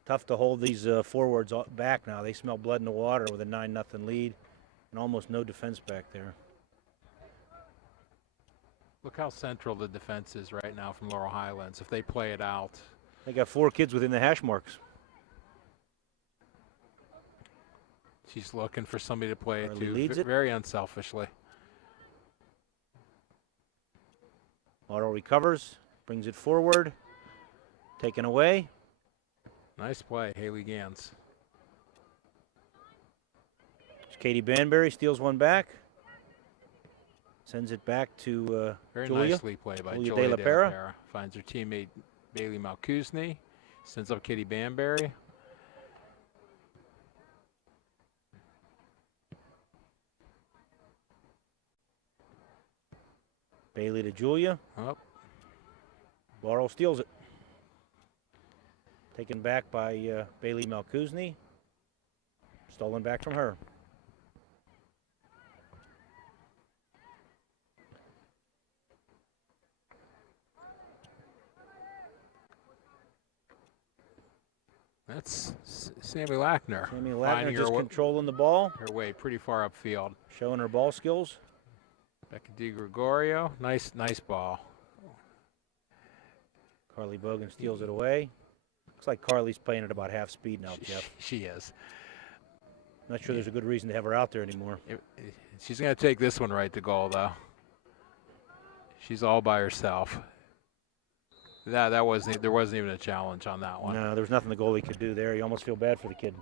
Tough to hold these forwards back now. They smell blood in the water with a 9-0 lead and almost no defense back there. Look how central the defense is right now from Laurel Highlands. If they play it out. They got 4 kids within the hash marks. She's looking for somebody to play it to, leads it. Very unselfishly. Laurel recovers, brings it forward, taken away. Nice play, Haley Gans. Katie Banbury steals one back. Sends it back to Very Julia. nicely played by Julia De La Pera. Finds her teammate Bailey Malkuzny. Sends up Katie Banbury. Bailey to Julia. Oh. Laurel steals it. Taken back by Bailey Malkuzny. Stolen back from her. That's Sammy Lackner. Sammy Lackner just controlling the ball. Her way pretty far upfield. Showing her ball skills. Becca DiGregorio. Nice ball. Carly Bogan steals it away. Looks like Carly's playing at about half speed now, Jeff. She is. Not sure there's a good reason to have her out there anymore. She's going to take this one right to goal, though. She's all by herself. There wasn't even a challenge on that one. No, there was nothing the goalie could do there. You almost feel bad for the kid.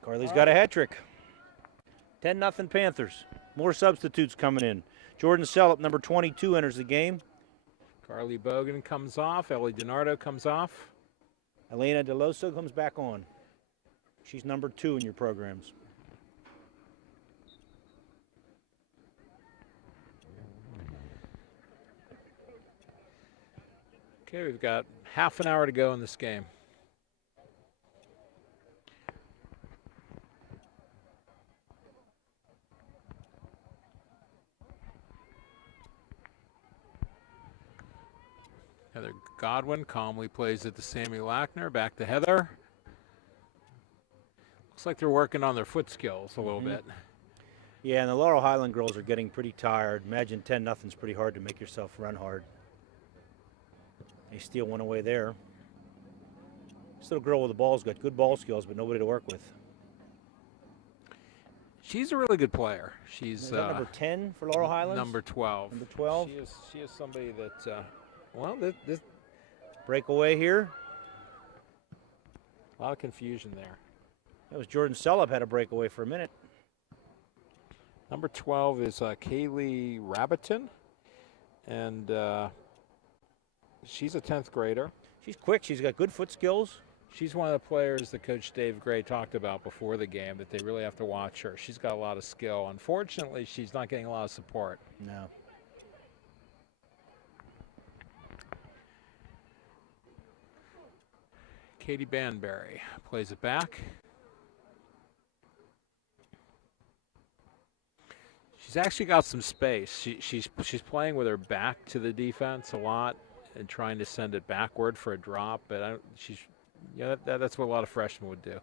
Carly's got a hat trick. 10-0 Panthers. More substitutes coming in. Jordan Sellup, number 22, enters the game. Carly Bogan comes off. Ellie DiNardo comes off. Elena DeLoso comes back on. She's number 2 in your programs. Okay, we've got half an hour to go in this game. Heather Godwin calmly plays it to Sammy Lackner. Back to Heather. Looks like they're working on their foot skills a little bit. Yeah, and the Laurel Highland girls are getting pretty tired. Imagine 10-0's pretty hard to make yourself run hard. They steal one away there. This little girl with the ball's got good ball skills, but nobody to work with. She's a really good player. She's Is that number 10 for Laurel Highlands? Number 12. Number 12. She is somebody that, this Breakaway here. a lot of confusion there. That was Jordan Sellup had a breakaway for a minute. Number 12 is Kaylee Rabbiton, and she's a 10th grader. She's quick. She's got good foot skills. She's one of the players that Coach Dave Gray talked about before the game that they really have to watch her. She's got a lot of skill. Unfortunately, she's not getting a lot of support. No. Katie Banbury plays it back. She's actually got some space. She's playing with her back to the defense a lot and trying to send it backward for a drop, but that's what a lot of freshmen would do.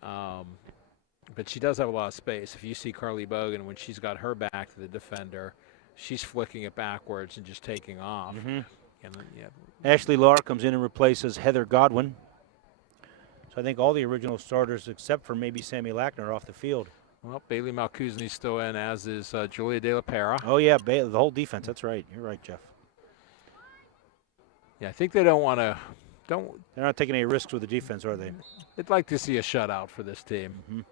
But she does have a lot of space. If you see Carly Bogan, when she's got her back to the defender, she's flicking it backwards and just taking off. And Ashley Lahr comes in and replaces Heather Godwin. So I think all the original starters, except for maybe Sammy Lackner, are off the field. Well, Bailey Malkuzni's still in, as is Julia De La Pera. Oh, yeah, the whole defense. That's right. You're right, Jeff. Yeah, I think they don't want to. They're not taking any risks with the defense, are they? They'd like to see a shutout for this team.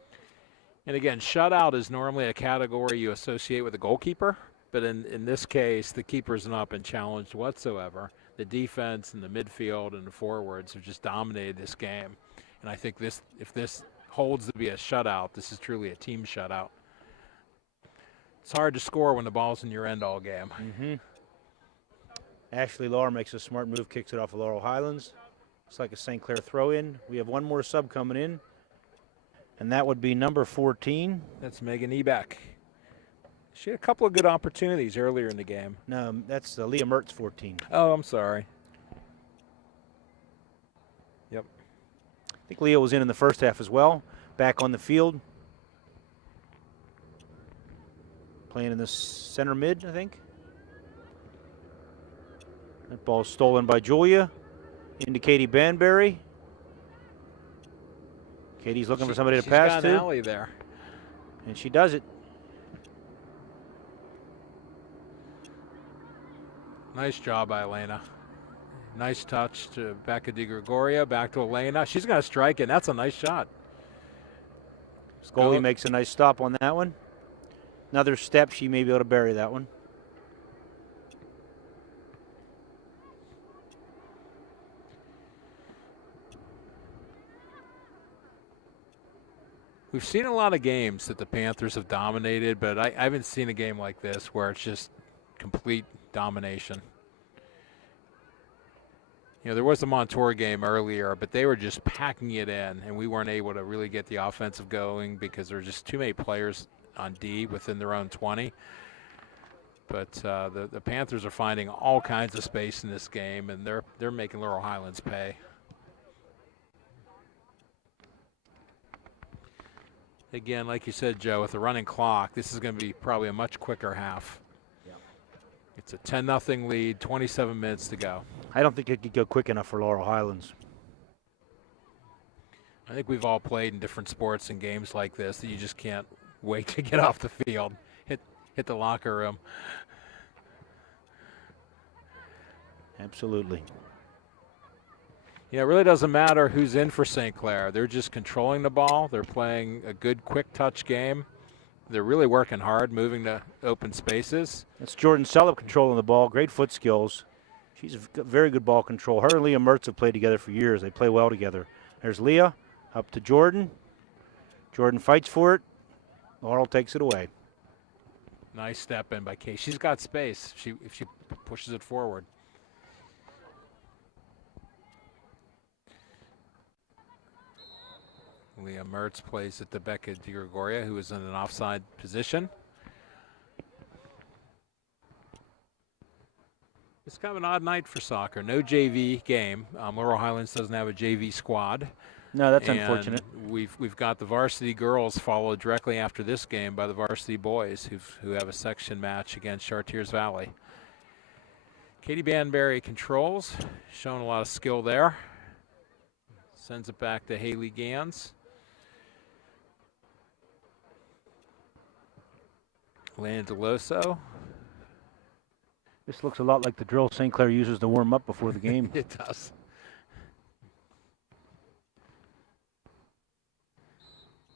And again, shutout is normally a category you associate with a goalkeeper, but in this case, the keeper's not been challenged whatsoever. The defense and the midfield and the forwards have just dominated this game. And I think if this holds to be a shutout, this is truly a team shutout. It's hard to score when the ball's in your end all game. Ashley Lahr makes a smart move, kicks it off of Laurel Highlands. It's like a St. Clair throw-in. We have one more sub coming in, and that would be number 14. That's Megan Ebeck. She had a couple of good opportunities earlier in the game. No, that's Leah Mertz, 14. Oh, I'm sorry. Yep. I think Leah was in the first half as well. Back on the field. Playing in the center mid, I think. That ball's stolen by Julia. Into Katie Banbury. Katie's looking for somebody to pass to. She's got an alley there. And she does it. Nice job by Elena. Nice touch to Becca Di Gregoria. Back to Elena. She's going to strike it. That's a nice shot. Goalie makes a nice stop on that one. Another step, she may be able to bury that one. We've seen a lot of games that the Panthers have dominated, but I haven't seen a game like this where it's just complete domination. You know, there was a Montour game earlier, but they were just packing it in, and we weren't able to really get the offensive going because there were just too many players on D within their own 20. But the Panthers are finding all kinds of space in this game, and they're making Laurel Highlands pay. Again, like you said, Joe, with the running clock, this is going to be probably a much quicker half. It's a 10-0 lead, 27 minutes to go. I don't think it could go quick enough for Laurel Highlands. I think we've all played in different sports and games like this that you just can't wait to get off the field, hit the locker room. Absolutely. Yeah, it really doesn't matter who's in for St. Clair. They're just controlling the ball. They're playing a good quick touch game. They're really working hard, moving to open spaces. That's Jordan Sellup controlling the ball. Great foot skills. She's very good ball control. Her and Leah Mertz have played together for years. They play well together. There's Leah up to Jordan. Jordan fights for it. Laurel takes it away. Nice step in by Kay. She's got space if she pushes it forward. Leah Mertz plays it to Becca Di Gregoria, who is in an offside position. It's kind of an odd night for soccer. No JV game. Laurel Highlands doesn't have a JV squad. No, that's and unfortunate. We've got the varsity girls followed directly after this game by the varsity boys who have a section match against Chartiers Valley. Katie Banbury controls, showing a lot of skill there. Sends it back to Haley Gans. Lana DeLoso. This looks a lot like the drill St. Clair uses to warm up before the game. It does.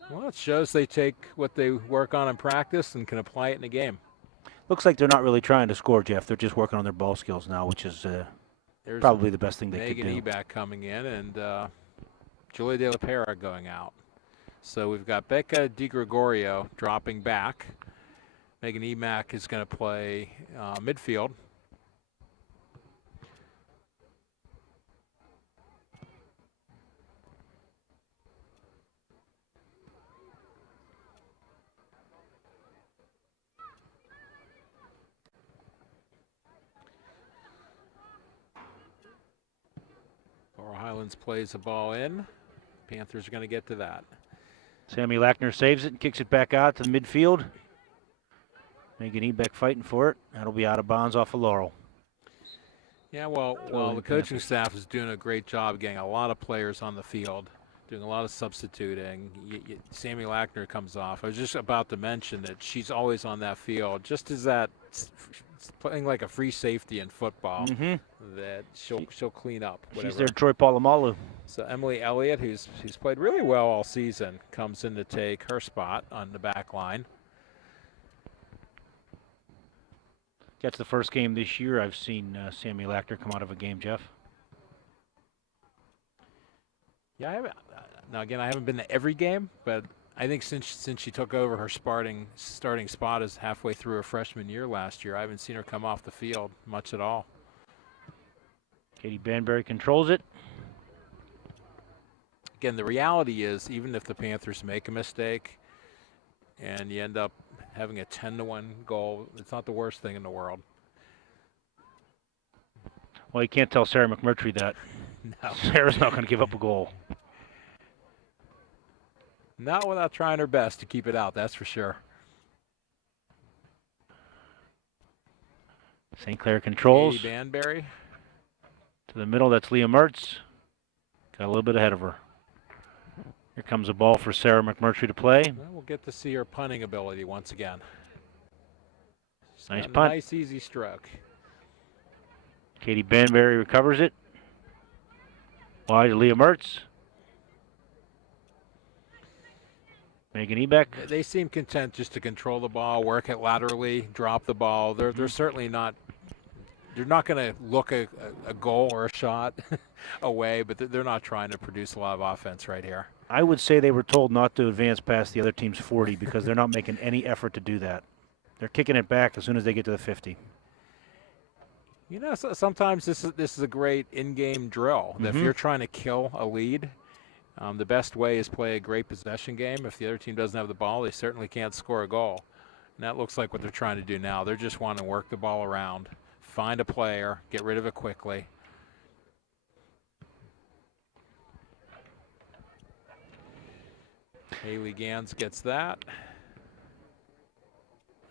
Well, it shows they take what they work on in practice and can apply it in a game. Looks like they're not really trying to score, Jeff. They're just working on their ball skills now, which is probably the best thing they Megan could do. Eback coming in and Julia De La Pera going out. So we've got Becca DiGregorio dropping back. Megan Eback is going to play midfield. Laurel Highlands plays the ball in. Panthers are going to get to that. Sammy Lackner saves it and kicks it back out to the midfield. Megan Ebeck fighting for it. That'll be out of bounds off of Laurel. Yeah, well, the coaching staff is doing a great job getting a lot of players on the field, doing a lot of substituting. Sammy Lackner comes off. I was just about to mention that she's always on that field, just as that playing like a free safety in football. That she'll clean up. Whatever. She's their Troy Polamalu. So Emily Elliott, who's played really well all season, comes in to take her spot on the back line. That's the first game this year I've seen Sammy Lackner come out of a game, Jeff. Yeah, I haven't. Now again, I haven't been to every game, but I think since she took over her starting spot as halfway through her freshman year last year, I haven't seen her come off the field much at all. Katie Banbury controls it. Again, the reality is, even if the Panthers make a mistake and you end up having a 10-1 goal, it's not the worst thing in the world. Well, you can't tell Sarah McMurtry that. No. Sarah's not going to give up a goal. Not without trying her best to keep it out, that's for sure. St. Clair controls. Katie Banbury. To the middle, that's Leah Mertz. Got a little bit ahead of her. Here comes a ball for Sarah McMurtry to play. Well, we'll get to see her punting ability once again. Nice punt. Nice, easy stroke. Katie Banbury recovers it. Wide to Leah Mertz. Megan Ebeck. They seem content just to control the ball, work it laterally, drop the ball. They're certainly not. They're not going to look a goal or a shot away, but they're not trying to produce a lot of offense right here. I would say they were told not to advance past the other team's 40 because they're not making any effort to do that. They're kicking it back as soon as they get to the 50. You know, sometimes this is a great in-game drill. If you're trying to kill a lead, the best way is play a great possession game. If the other team doesn't have the ball, they certainly can't score a goal. And that looks like what they're trying to do now. They're just wanting to work the ball around, find a player, get rid of it quickly. Haley Gans gets that.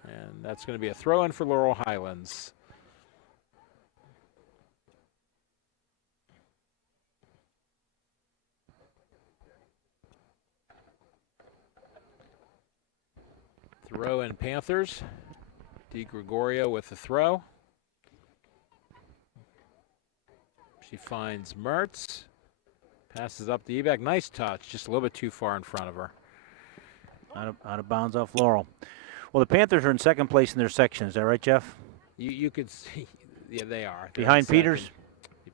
And that's going to be a throw-in for Laurel Highlands. Throw in Panthers. DiGregorio with the throw. She finds Mertz. Passes up the Ebeck. Nice touch. Just a little bit too far in front of her. Out of bounds off Laurel. Well, the Panthers are in second place in their section. Is that right, Jeff? You could see. Yeah, they are. They're Behind in second. Peters?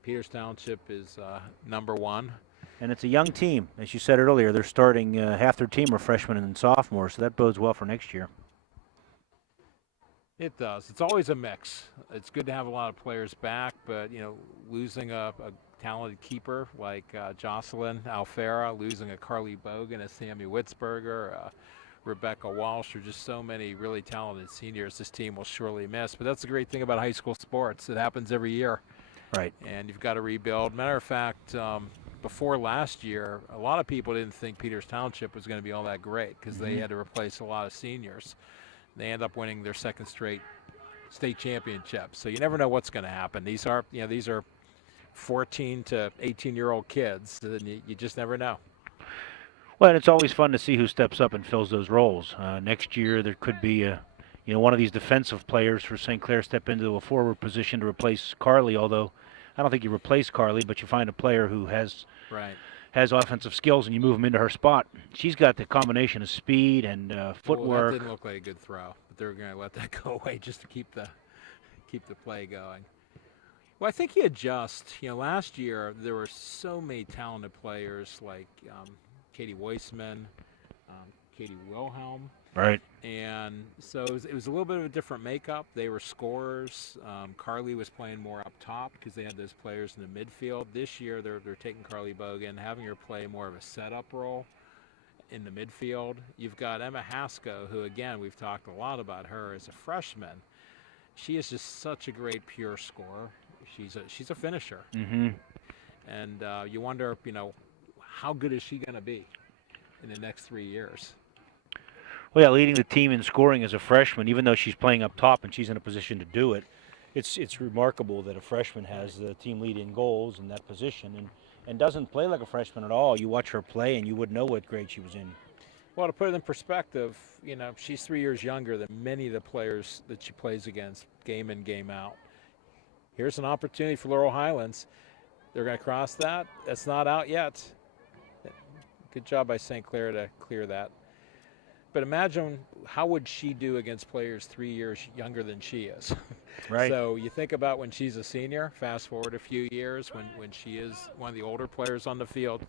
Peters Township is number one. And it's a young team. As you said earlier, they're starting half their team are freshmen and sophomores, so that bodes well for next year. It does. It's always a mix. It's good to have a lot of players back, but, you know, losing a talented keeper like Jocelyn Alfera, losing a Carly Bogan, a Sammy Witzberger, Rebecca Walsh, are just so many really talented seniors this team will surely miss. But that's the great thing about high school sports. It happens every year. Right. And you've got to rebuild. Matter of fact, before last year, a lot of people didn't think Peters Township was going to be all that great because they had to replace a lot of seniors. They end up winning their second straight state championships. So you never know what's going to happen. These are 14 to 18-year-old kids, and you just never know. Well, and it's always fun to see who steps up and fills those roles. Next year, there could be one of these defensive players for St. Clair step into a forward position to replace Carly. Although, I don't think you replace Carly, but you find a player who has offensive skills and you move him into her spot. She's got the combination of speed and footwork. Well, that didn't look like a good throw, but they're going to let that go away just to keep the play going. Well, I think he adjusts. Last year there were so many talented players like Katie Weissman, Katie Wilhelm. Right. And so it was a little bit of a different makeup. They were scorers. Carly was playing more up top because they had those players in the midfield. This year they're taking Carly Bogan, having her play more of a setup role in the midfield. You've got Emma Haskell, who, again, we've talked a lot about her as a freshman. She is just such a great pure scorer. She's a finisher. Mm-hmm. And you wonder, how good is she going to be in the next 3 years? Well, yeah, leading the team in scoring as a freshman, even though she's playing up top and she's in a position to do it, it's remarkable that a freshman has the team lead in goals in that position and doesn't play like a freshman at all. You watch her play and you would know what grade she was in. Well, to put it in perspective, she's 3 years younger than many of the players that she plays against game in, game out. Here's an opportunity for Laurel Highlands. They're going to cross that. That's not out yet. Good job by St. Clair to clear that. But imagine how would she do against players 3 years younger than she is. Right. So you think about when she's a senior, fast forward a few years, when she is one of the older players on the field,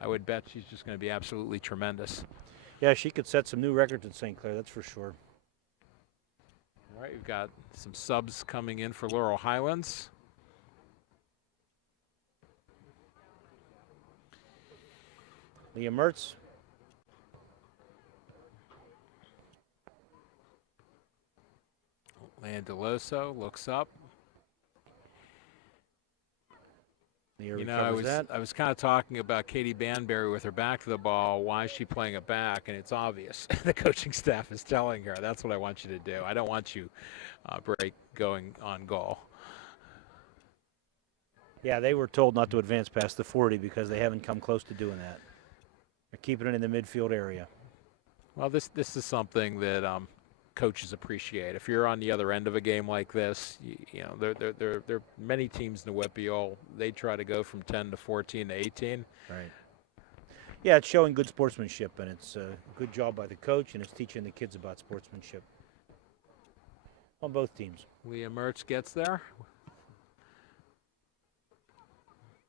I would bet she's just going to be absolutely tremendous. Yeah, she could set some new records at St. Clair, that's for sure. All right, we've got some subs coming in for Laurel Highlands. Leah Mertz. Landeloso looks up. I was kind of talking about Katie Banbury with her back to the ball. Why is she playing it back? And it's obvious. The coaching staff is telling her, that's what I want you to do. I don't want you break going on goal. Yeah, they were told not to advance past the 40 because they haven't come close to doing that. They're keeping it in the midfield area. Well, this is something that coaches appreciate. If you're on the other end of a game like this, there are many teams in the WPIAL. They try to go from 10 to 14 to 18. Right. Yeah, it's showing good sportsmanship, and it's a good job by the coach, and it's teaching the kids about sportsmanship on both teams. Leah Mertz gets there.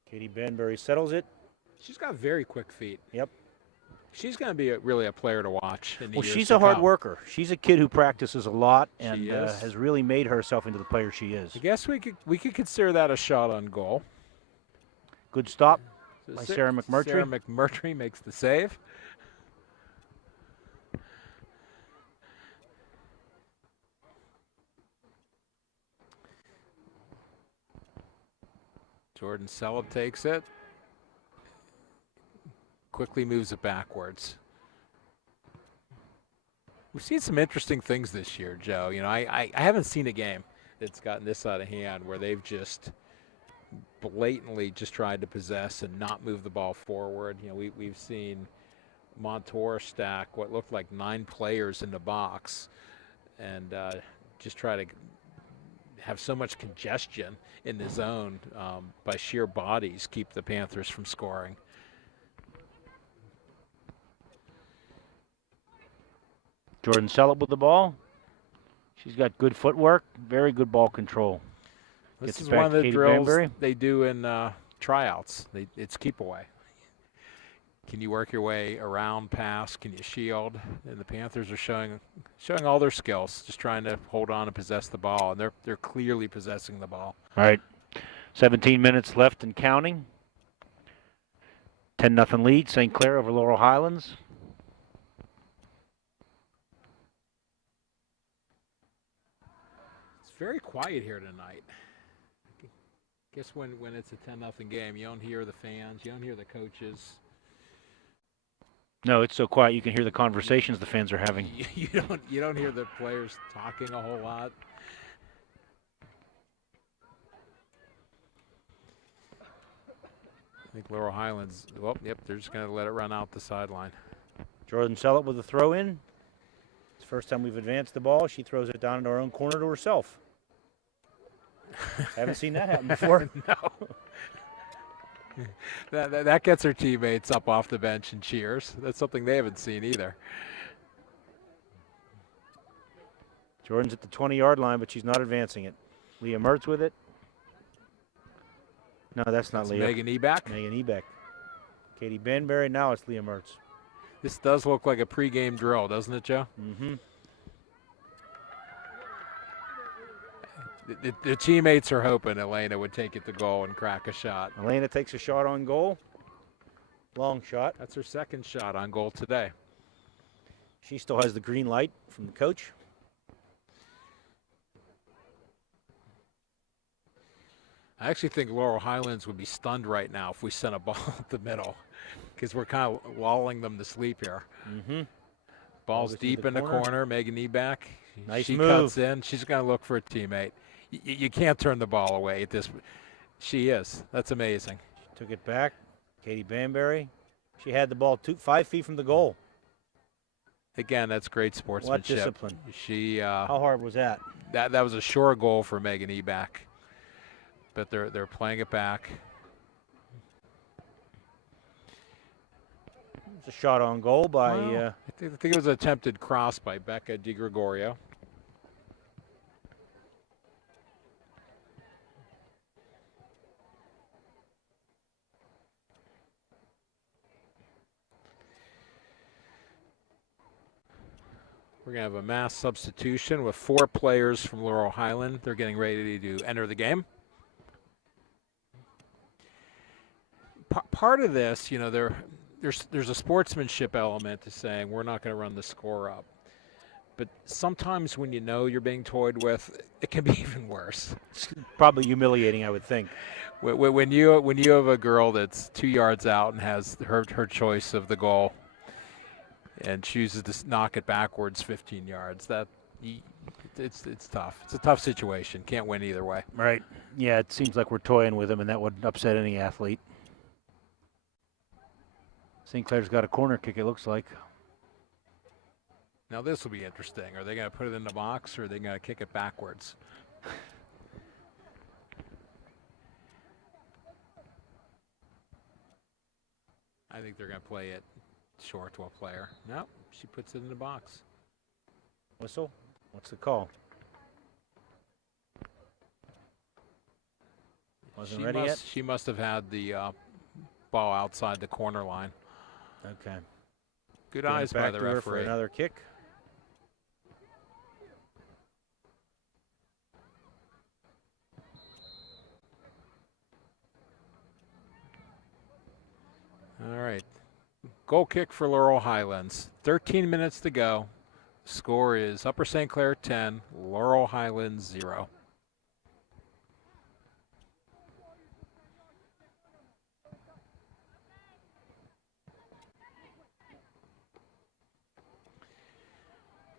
Katie Banbury settles it. She's got very quick feet. Yep. She's going to be really a player to watch in the years she's to a hard come. worker. She's a kid who practices a lot and She is. has really made herself into the player she is. I guess we could consider that a shot on goal. Good stop So by Sarah McMurtry. Sarah McMurtry makes the save. Jordan Sellup takes it. Quickly moves it backwards. We've seen some interesting things this year, Joe. I haven't seen a game that's gotten this out of hand where they've just blatantly just tried to possess and not move the ball forward. We've seen Montour stack what looked like 9 players in the box and just try to have so much congestion in the zone by sheer bodies keep the Panthers from scoring. Jordan Sellup with the ball. She's got good footwork, very good ball control. This Gets is back one of to the Katie drills Banbury. they do in tryouts. It's keep away. Can you work your way around, pass? Can you shield? And the Panthers are showing all their skills, just trying to hold on and possess the ball, and they're clearly possessing the ball. All right, 17 minutes left and counting. 10-0 lead, St. Clair over Laurel Highlands. It's very quiet here tonight. I guess when it's a 10-0 game, you don't hear the fans, you don't hear the coaches. No, it's so quiet you can hear the conversations the fans are having. You don't hear the players talking a whole lot. I think Laurel Highlands, well, yep, they're just going to let it run out the sideline. Jordan Sellett with a throw in. It's the first time we've advanced the ball. She throws it down into our own corner to herself. Haven't seen that happen before. No. That gets her teammates up off the bench and cheers. That's something they haven't seen either. Jordan's at the 20-yard line, but she's not advancing it. Leah Mertz with it. No, that's not Leah. Megan Eback. Megan Eback. Katie Banbury. Now it's Leah Mertz. This does look like a pregame drill, doesn't it, Joe? Mm-hmm. The teammates are hoping Elena would take it to goal and crack a shot. Elena takes a shot on goal. Long shot. That's her second shot on goal today. She still has the green light from the coach. I actually think Laurel Highlands would be stunned right now if we sent a ball up the middle, because we're kind of lulling them to sleep here. Mm-hmm. Ball's deep in the corner. Megan Eback. Nice she move. Cuts in. She's going to look for a teammate. You can't turn the ball away at this. She is. That's amazing. She took it back. Katie Banbury. She had the ball 5 feet from the goal. Again, that's great sportsmanship. What discipline. She. How hard was that? That was a sure goal for Megan Eback. But they're playing it back. It's a shot on goal by. I think it was an attempted cross by Becca DiGregorio. We're going to have a mass substitution with 4 players from Laurel Highland. They're getting ready to enter the game. Part of this, you know, there's a sportsmanship element to saying we're not going to run the score up. But sometimes when you know you're being toyed with, it can be even worse. It's probably humiliating, I would think. When you have a girl that's 2 yards out and has her choice of the goal and chooses to knock it backwards 15 yards, it's tough. It's a tough situation. Can't win either way. Right. Yeah, it seems like we're toying with them, and that would upset any athlete. St. Clair's got a corner kick, it looks like. Now this will be interesting. Are they going to put it in the box, or are they going to kick it backwards? I think they're going to play it short to a player. No, she puts it in the box. Whistle? What's the call? Wasn't ready yet? She must have had the ball outside the corner line. Okay. Good eyes by the referee. For another kick. All right. Goal kick for Laurel Highlands. 13 minutes to go. Score is Upper St. Clair 10, Laurel Highlands 0.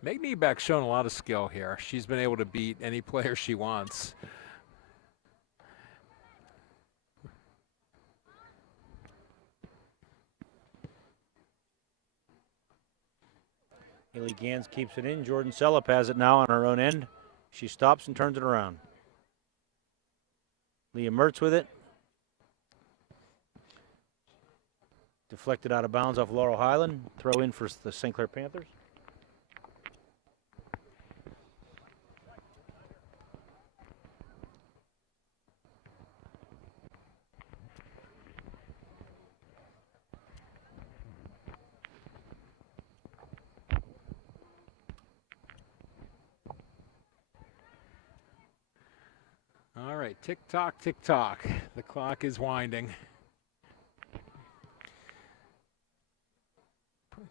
Megan Eback's shown a lot of skill here. She's been able to beat any player she wants. Haley Gans keeps it in. Jordan Sellett has it now on her own end. She stops and turns it around. Leah Mertz with it. Deflected out of bounds off Laurel Highland. Throw in for the St. Clair Panthers. All right, tick-tock, tick-tock. The clock is winding.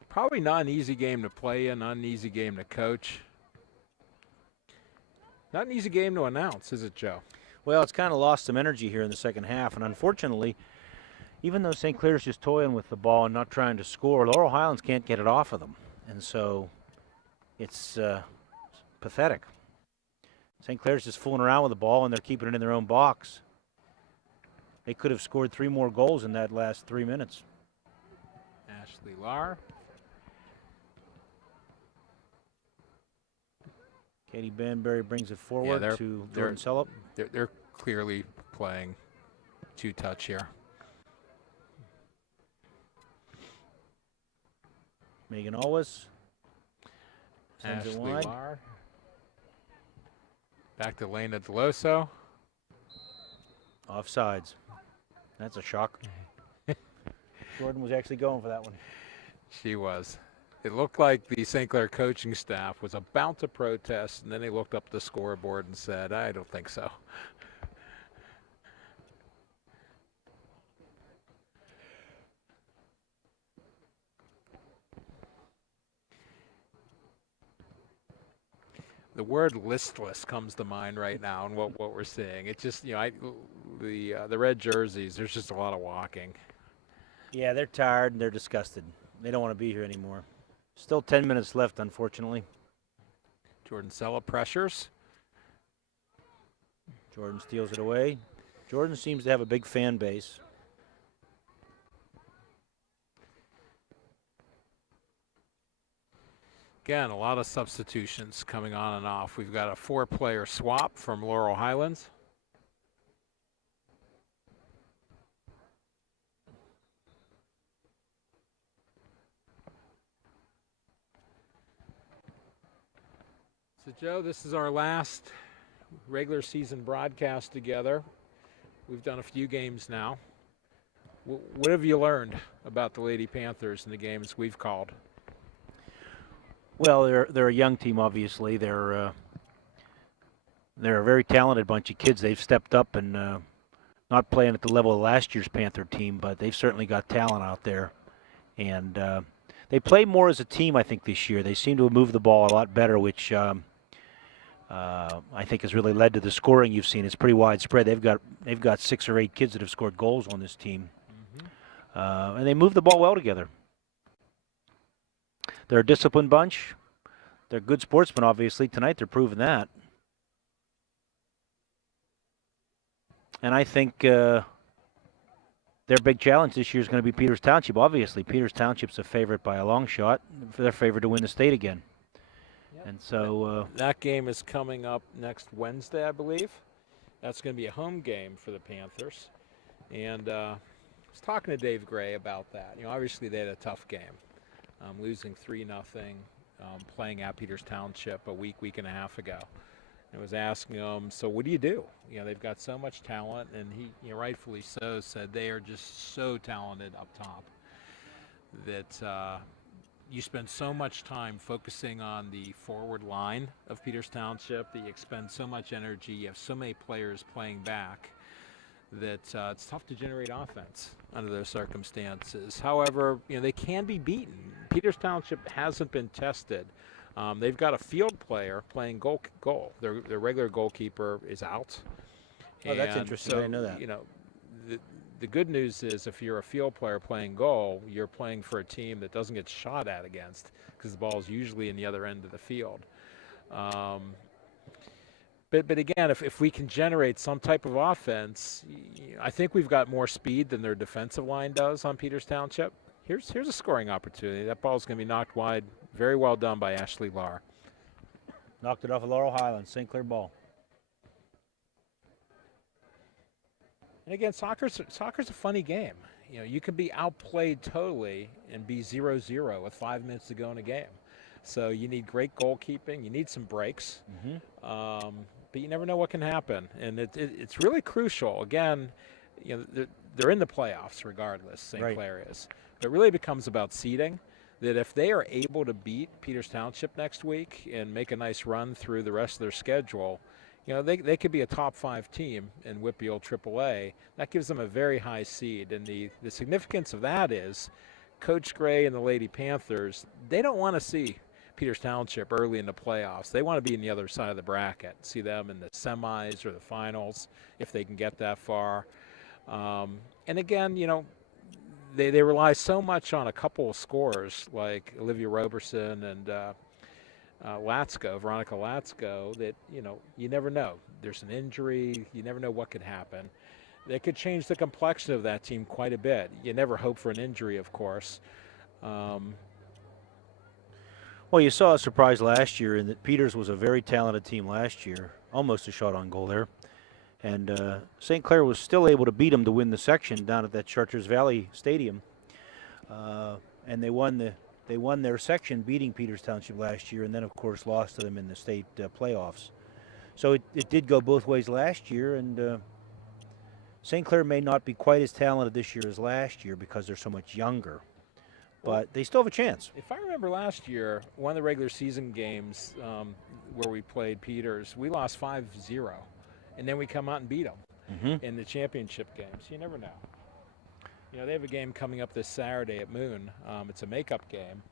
Probably not an easy game to play in, not an easy game to coach. Not an easy game to announce, is it, Joe? Well, it's kind of lost some energy here in the second half, and unfortunately, even though St. Clair's just toying with the ball and not trying to score, Laurel Highlands can't get it off of them, and so it's pathetic. St. Clair's just fooling around with the ball, and they're keeping it in their own box. They could have scored 3 more goals in that last 3 minutes. Ashley Lahr. Katie Banbury brings it forward to Jordan Sellup. They're clearly playing two-touch here. Megan Always sends it Ashley wide. Lahr. Back to Lena Deloso. Offsides. That's a shock. Jordan was actually going for that one. She was. It looked like the St. Clair coaching staff was about to protest, and then they looked up the scoreboard and said, I don't think so. The word listless comes to mind right now, and what we're seeing. It just, the red jerseys. There's just a lot of walking. Yeah, they're tired and they're disgusted. They don't want to be here anymore. Still 10 minutes left, unfortunately. Jordan Sellup pressures. Jordan steals it away. Jordan seems to have a big fan base. Again, a lot of substitutions coming on and off. We've got a 4-player swap from Laurel Highlands. So, Joe, this is our last regular season broadcast together. We've done a few games now. What have you learned about the Lady Panthers in the games we've called? Well, they're a young team, obviously. They're a very talented bunch of kids. They've stepped up and not playing at the level of last year's Panther team, but they've certainly got talent out there. And they play more as a team, I think, this year. They seem to have moved the ball a lot better, which I think has really led to the scoring you've seen. It's pretty widespread. They've got 6 or 8 kids that have scored goals on this team, and they move the ball well together. They're a disciplined bunch. They're good sportsmen, obviously. Tonight they're proving that. And I think their big challenge this year is going to be Peters Township. Obviously, Peters Township's a favorite by a long shot. They're favored to win the state again. Yep. And so that game is coming up next Wednesday, I believe. That's going to be a home game for the Panthers. And I was talking to Dave Gray about that. Obviously they had a tough game. Losing 3-0, playing at Peters Township a week and a half ago. I was asking him, so what do you do? They've got so much talent, and he, rightfully so, said they are just so talented up top that you spend so much time focusing on the forward line of Peters Township that you expend so much energy. You have so many players playing back that it's tough to generate offense under those circumstances. However, they can be beaten. Peters Township hasn't been tested. They've got a field player playing goal. Their regular goalkeeper is out. Oh, that's interesting. So, I didn't know that. The good news is if you're a field player playing goal, you're playing for a team that doesn't get shot at against because the ball is usually in the other end of the field. But again, if we can generate some type of offense, I think we've got more speed than their defensive line does on Peters Township. Here's a scoring opportunity. That ball's going to be knocked wide. Very well done by Ashley Lahr. Knocked it off of Laurel Highlands, St. Clair ball. And again, soccer's a funny game. You can be outplayed totally and be 0-0 with 5 minutes to go in a game. So you need great goalkeeping. You need some breaks. But you never know what can happen. And it's really crucial. Again, they're in the playoffs regardless, St. Clair is. But it really becomes about seeding, that if they are able to beat Peters Township next week and make a nice run through the rest of their schedule, they could be a top 5 team in WPIAL AAA. That gives them a very high seed. And the significance of that is Coach Gray and the Lady Panthers, they don't want to see Peters Township early in the playoffs. They want to be in the other side of the bracket, see them in the semis or the finals if they can get that far. And again, they rely so much on a couple of scorers like Olivia Roberson and Veronica Latsko, that you never know. There's an injury, you never know what could happen. they could change the complexion of that team quite a bit. You never hope for an injury, of course. Well, you saw a surprise last year in that Peters was a very talented team last year, almost a shot on goal there. And St. Clair was still able to beat them to win the section down at that Chartiers Valley Stadium. And they won their section, beating Peters Township last year, and then, of course, lost to them in the state playoffs. So it did go both ways last year, and St. Clair may not be quite as talented this year as last year because they're so much younger. But they still have a chance. If I remember last year, one of the regular season games where we played Peters, we lost 5-0. And then we come out and beat them in the championship games. You never know. You know, they have a game coming up this Saturday at Moon. It's a makeup game.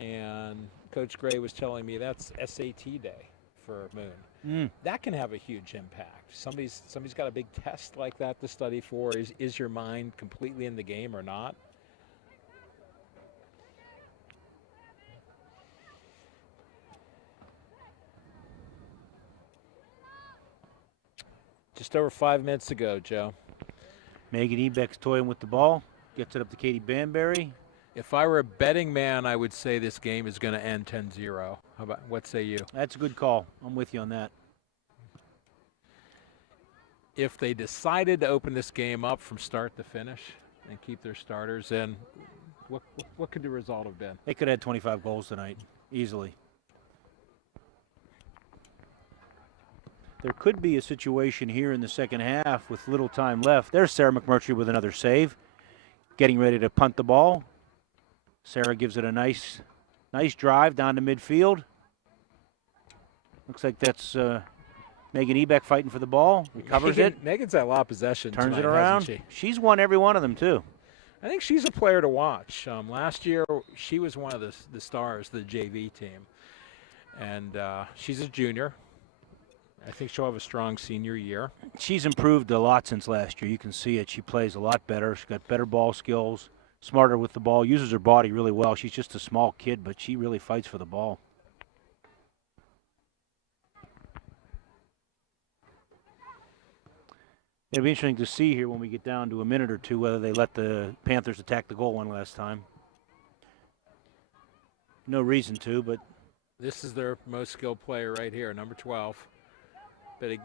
And Coach Gray was telling me that's SAT day for Moon. That can have a huge impact. Somebody's got a big test like that to study for. Is your mind completely in the game or not? Just over 5 minutes to go, Joe. Megan Ebeck's toying with the ball. Gets it up to Katie Banbury. If I were a betting man, I would say this game is going to end 10-0. What say you? That's a good call. I'm with you on that. If they decided to open this game up from start to finish and keep their starters in, what could the result have been? They could have had 25 goals tonight, easily. There could be a situation here in the second half with little time left. There's Sarah McMurtry with another save, getting ready to punt the ball. Sarah gives it a nice drive down to midfield. Looks like that's Megan Ebeck fighting for the ball. Recovers it. Megan's had a lot of possession. Turns tonight, it around. hasn't she? She's won every one of them, too. I think she's a player to watch. Last year, she was one of the stars of the JV team. And she's a junior. I think she'll have a strong senior year. She's improved a lot since last year. You can see it. She plays a lot better. She's got better ball skills, smarter with the ball, uses her body really well. She's just a small kid, but she really fights for the ball. It'll be interesting to see here when we get down to a minute or two whether they let the Panthers attack the goal one last time. No reason to, but this is their most skilled player right here, number 12. But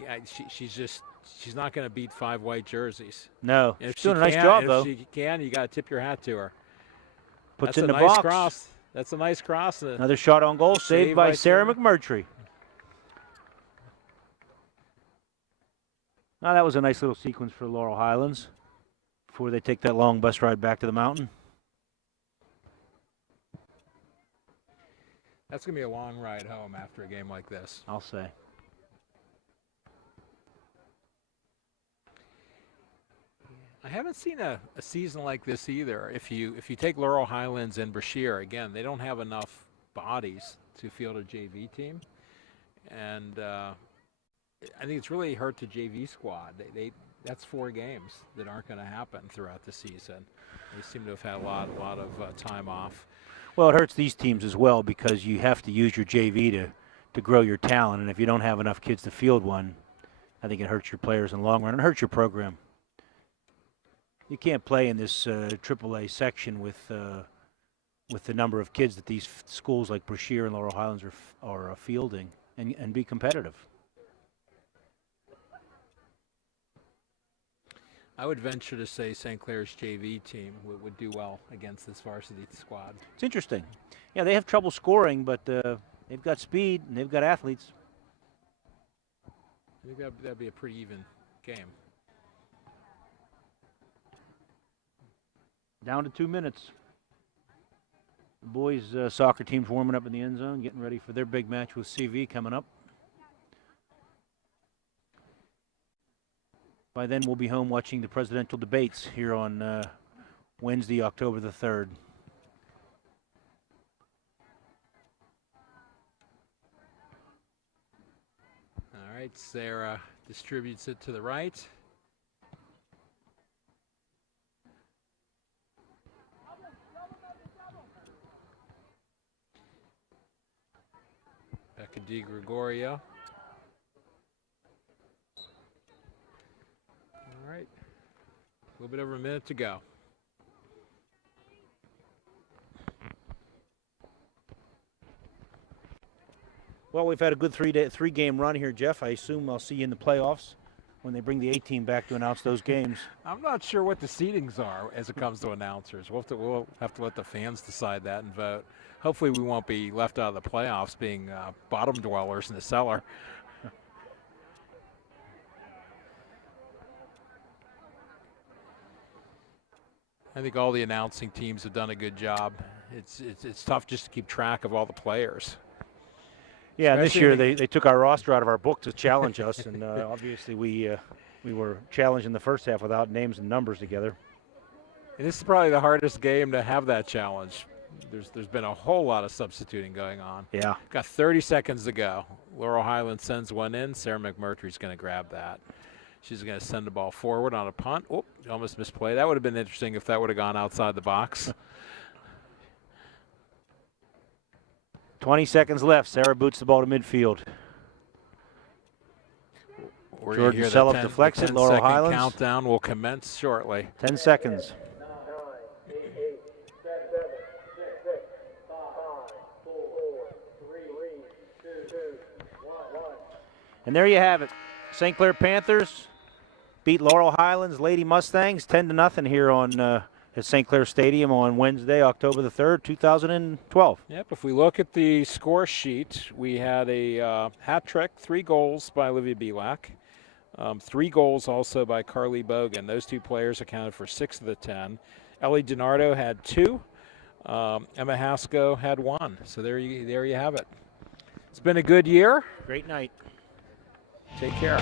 she's not going to beat 5 white jerseys. No, and she's doing a nice job, though. If she can, you got to tip your hat to her. Puts it in the box. Cross. That's a nice cross. Another shot on goal, saved by Sarah McMurtry. Now that was a nice little sequence for Laurel Highlands before they take that long bus ride back to the mountain. That's going to be a long ride home after a game like this. I'll say. I haven't seen a season like this either. If you take Laurel Highlands and Brashear, again, they don't have enough bodies to field a JV team. And I think it's really hurt the JV squad. That's 4 games that aren't going to happen throughout the season. They seem to have had a lot of time off. Well, it hurts these teams as well because you have to use your JV to grow your talent. And if you don't have enough kids to field one, I think it hurts your players in the long run. It hurts your program. You can't play in this AAA section with the number of kids that these schools like Brashear and Laurel Highlands are fielding and be competitive. I would venture to say St. Clair's JV team would do well against this varsity squad. It's interesting. Yeah, they have trouble scoring, but they've got speed and they've got athletes. I think that'd be a pretty even game. Down to 2 minutes. The boys' soccer team's warming up in the end zone, getting ready for their big match with CV coming up. By then, we'll be home watching the presidential debates here on Wednesday, October the 3rd. All right, Sarah distributes it to the right. Becca DiGregorio. All right. little bit over a minute to go. Well, we've had a good three-game run here, Jeff. I assume I'll see you in the playoffs when they bring the A team back to announce those games. I'm not sure what the seedings are as it comes to announcers. We'll have to let the fans decide that and vote. Hopefully we won't be left out of the playoffs being bottom dwellers in the cellar. I think all the announcing teams have done a good job. It's tough just to keep track of all the players. Yeah, and this Especially year they took our roster out of our book to challenge us, and obviously we were challenged in the first half without names and numbers together. And this is probably the hardest game to have that challenge. There's been a whole lot of substituting going on. Yeah. Got 30 seconds to go. Laurel Highlands sends one in. Sarah McMurtry's going to grab that. She's going to send the ball forward on a punt. Oh, almost misplayed. That would have been interesting if that would have gone outside the box. 20 seconds left. Sarah boots the ball to midfield. Jordan Selleff deflects it. Laurel Highlands. Countdown will commence shortly. 10 seconds. 9, 8, 7, 6, 5, 4, 3, 2, 1. And there you have it. St. Clair Panthers beat Laurel Highlands Lady Mustangs 10-0 here on at St. Clair Stadium on Wednesday, October the 3rd, 2012. Yep, if we look at the score sheet, we had a hat trick, 3 goals by Olivia Belak, 3 goals also by Carly Bogan. Those 2 players accounted for 6 of the 10. Ellie DiNardo had 2. Emma Haskell had 1. So there you have it. It's been a good year. Great night. Take care.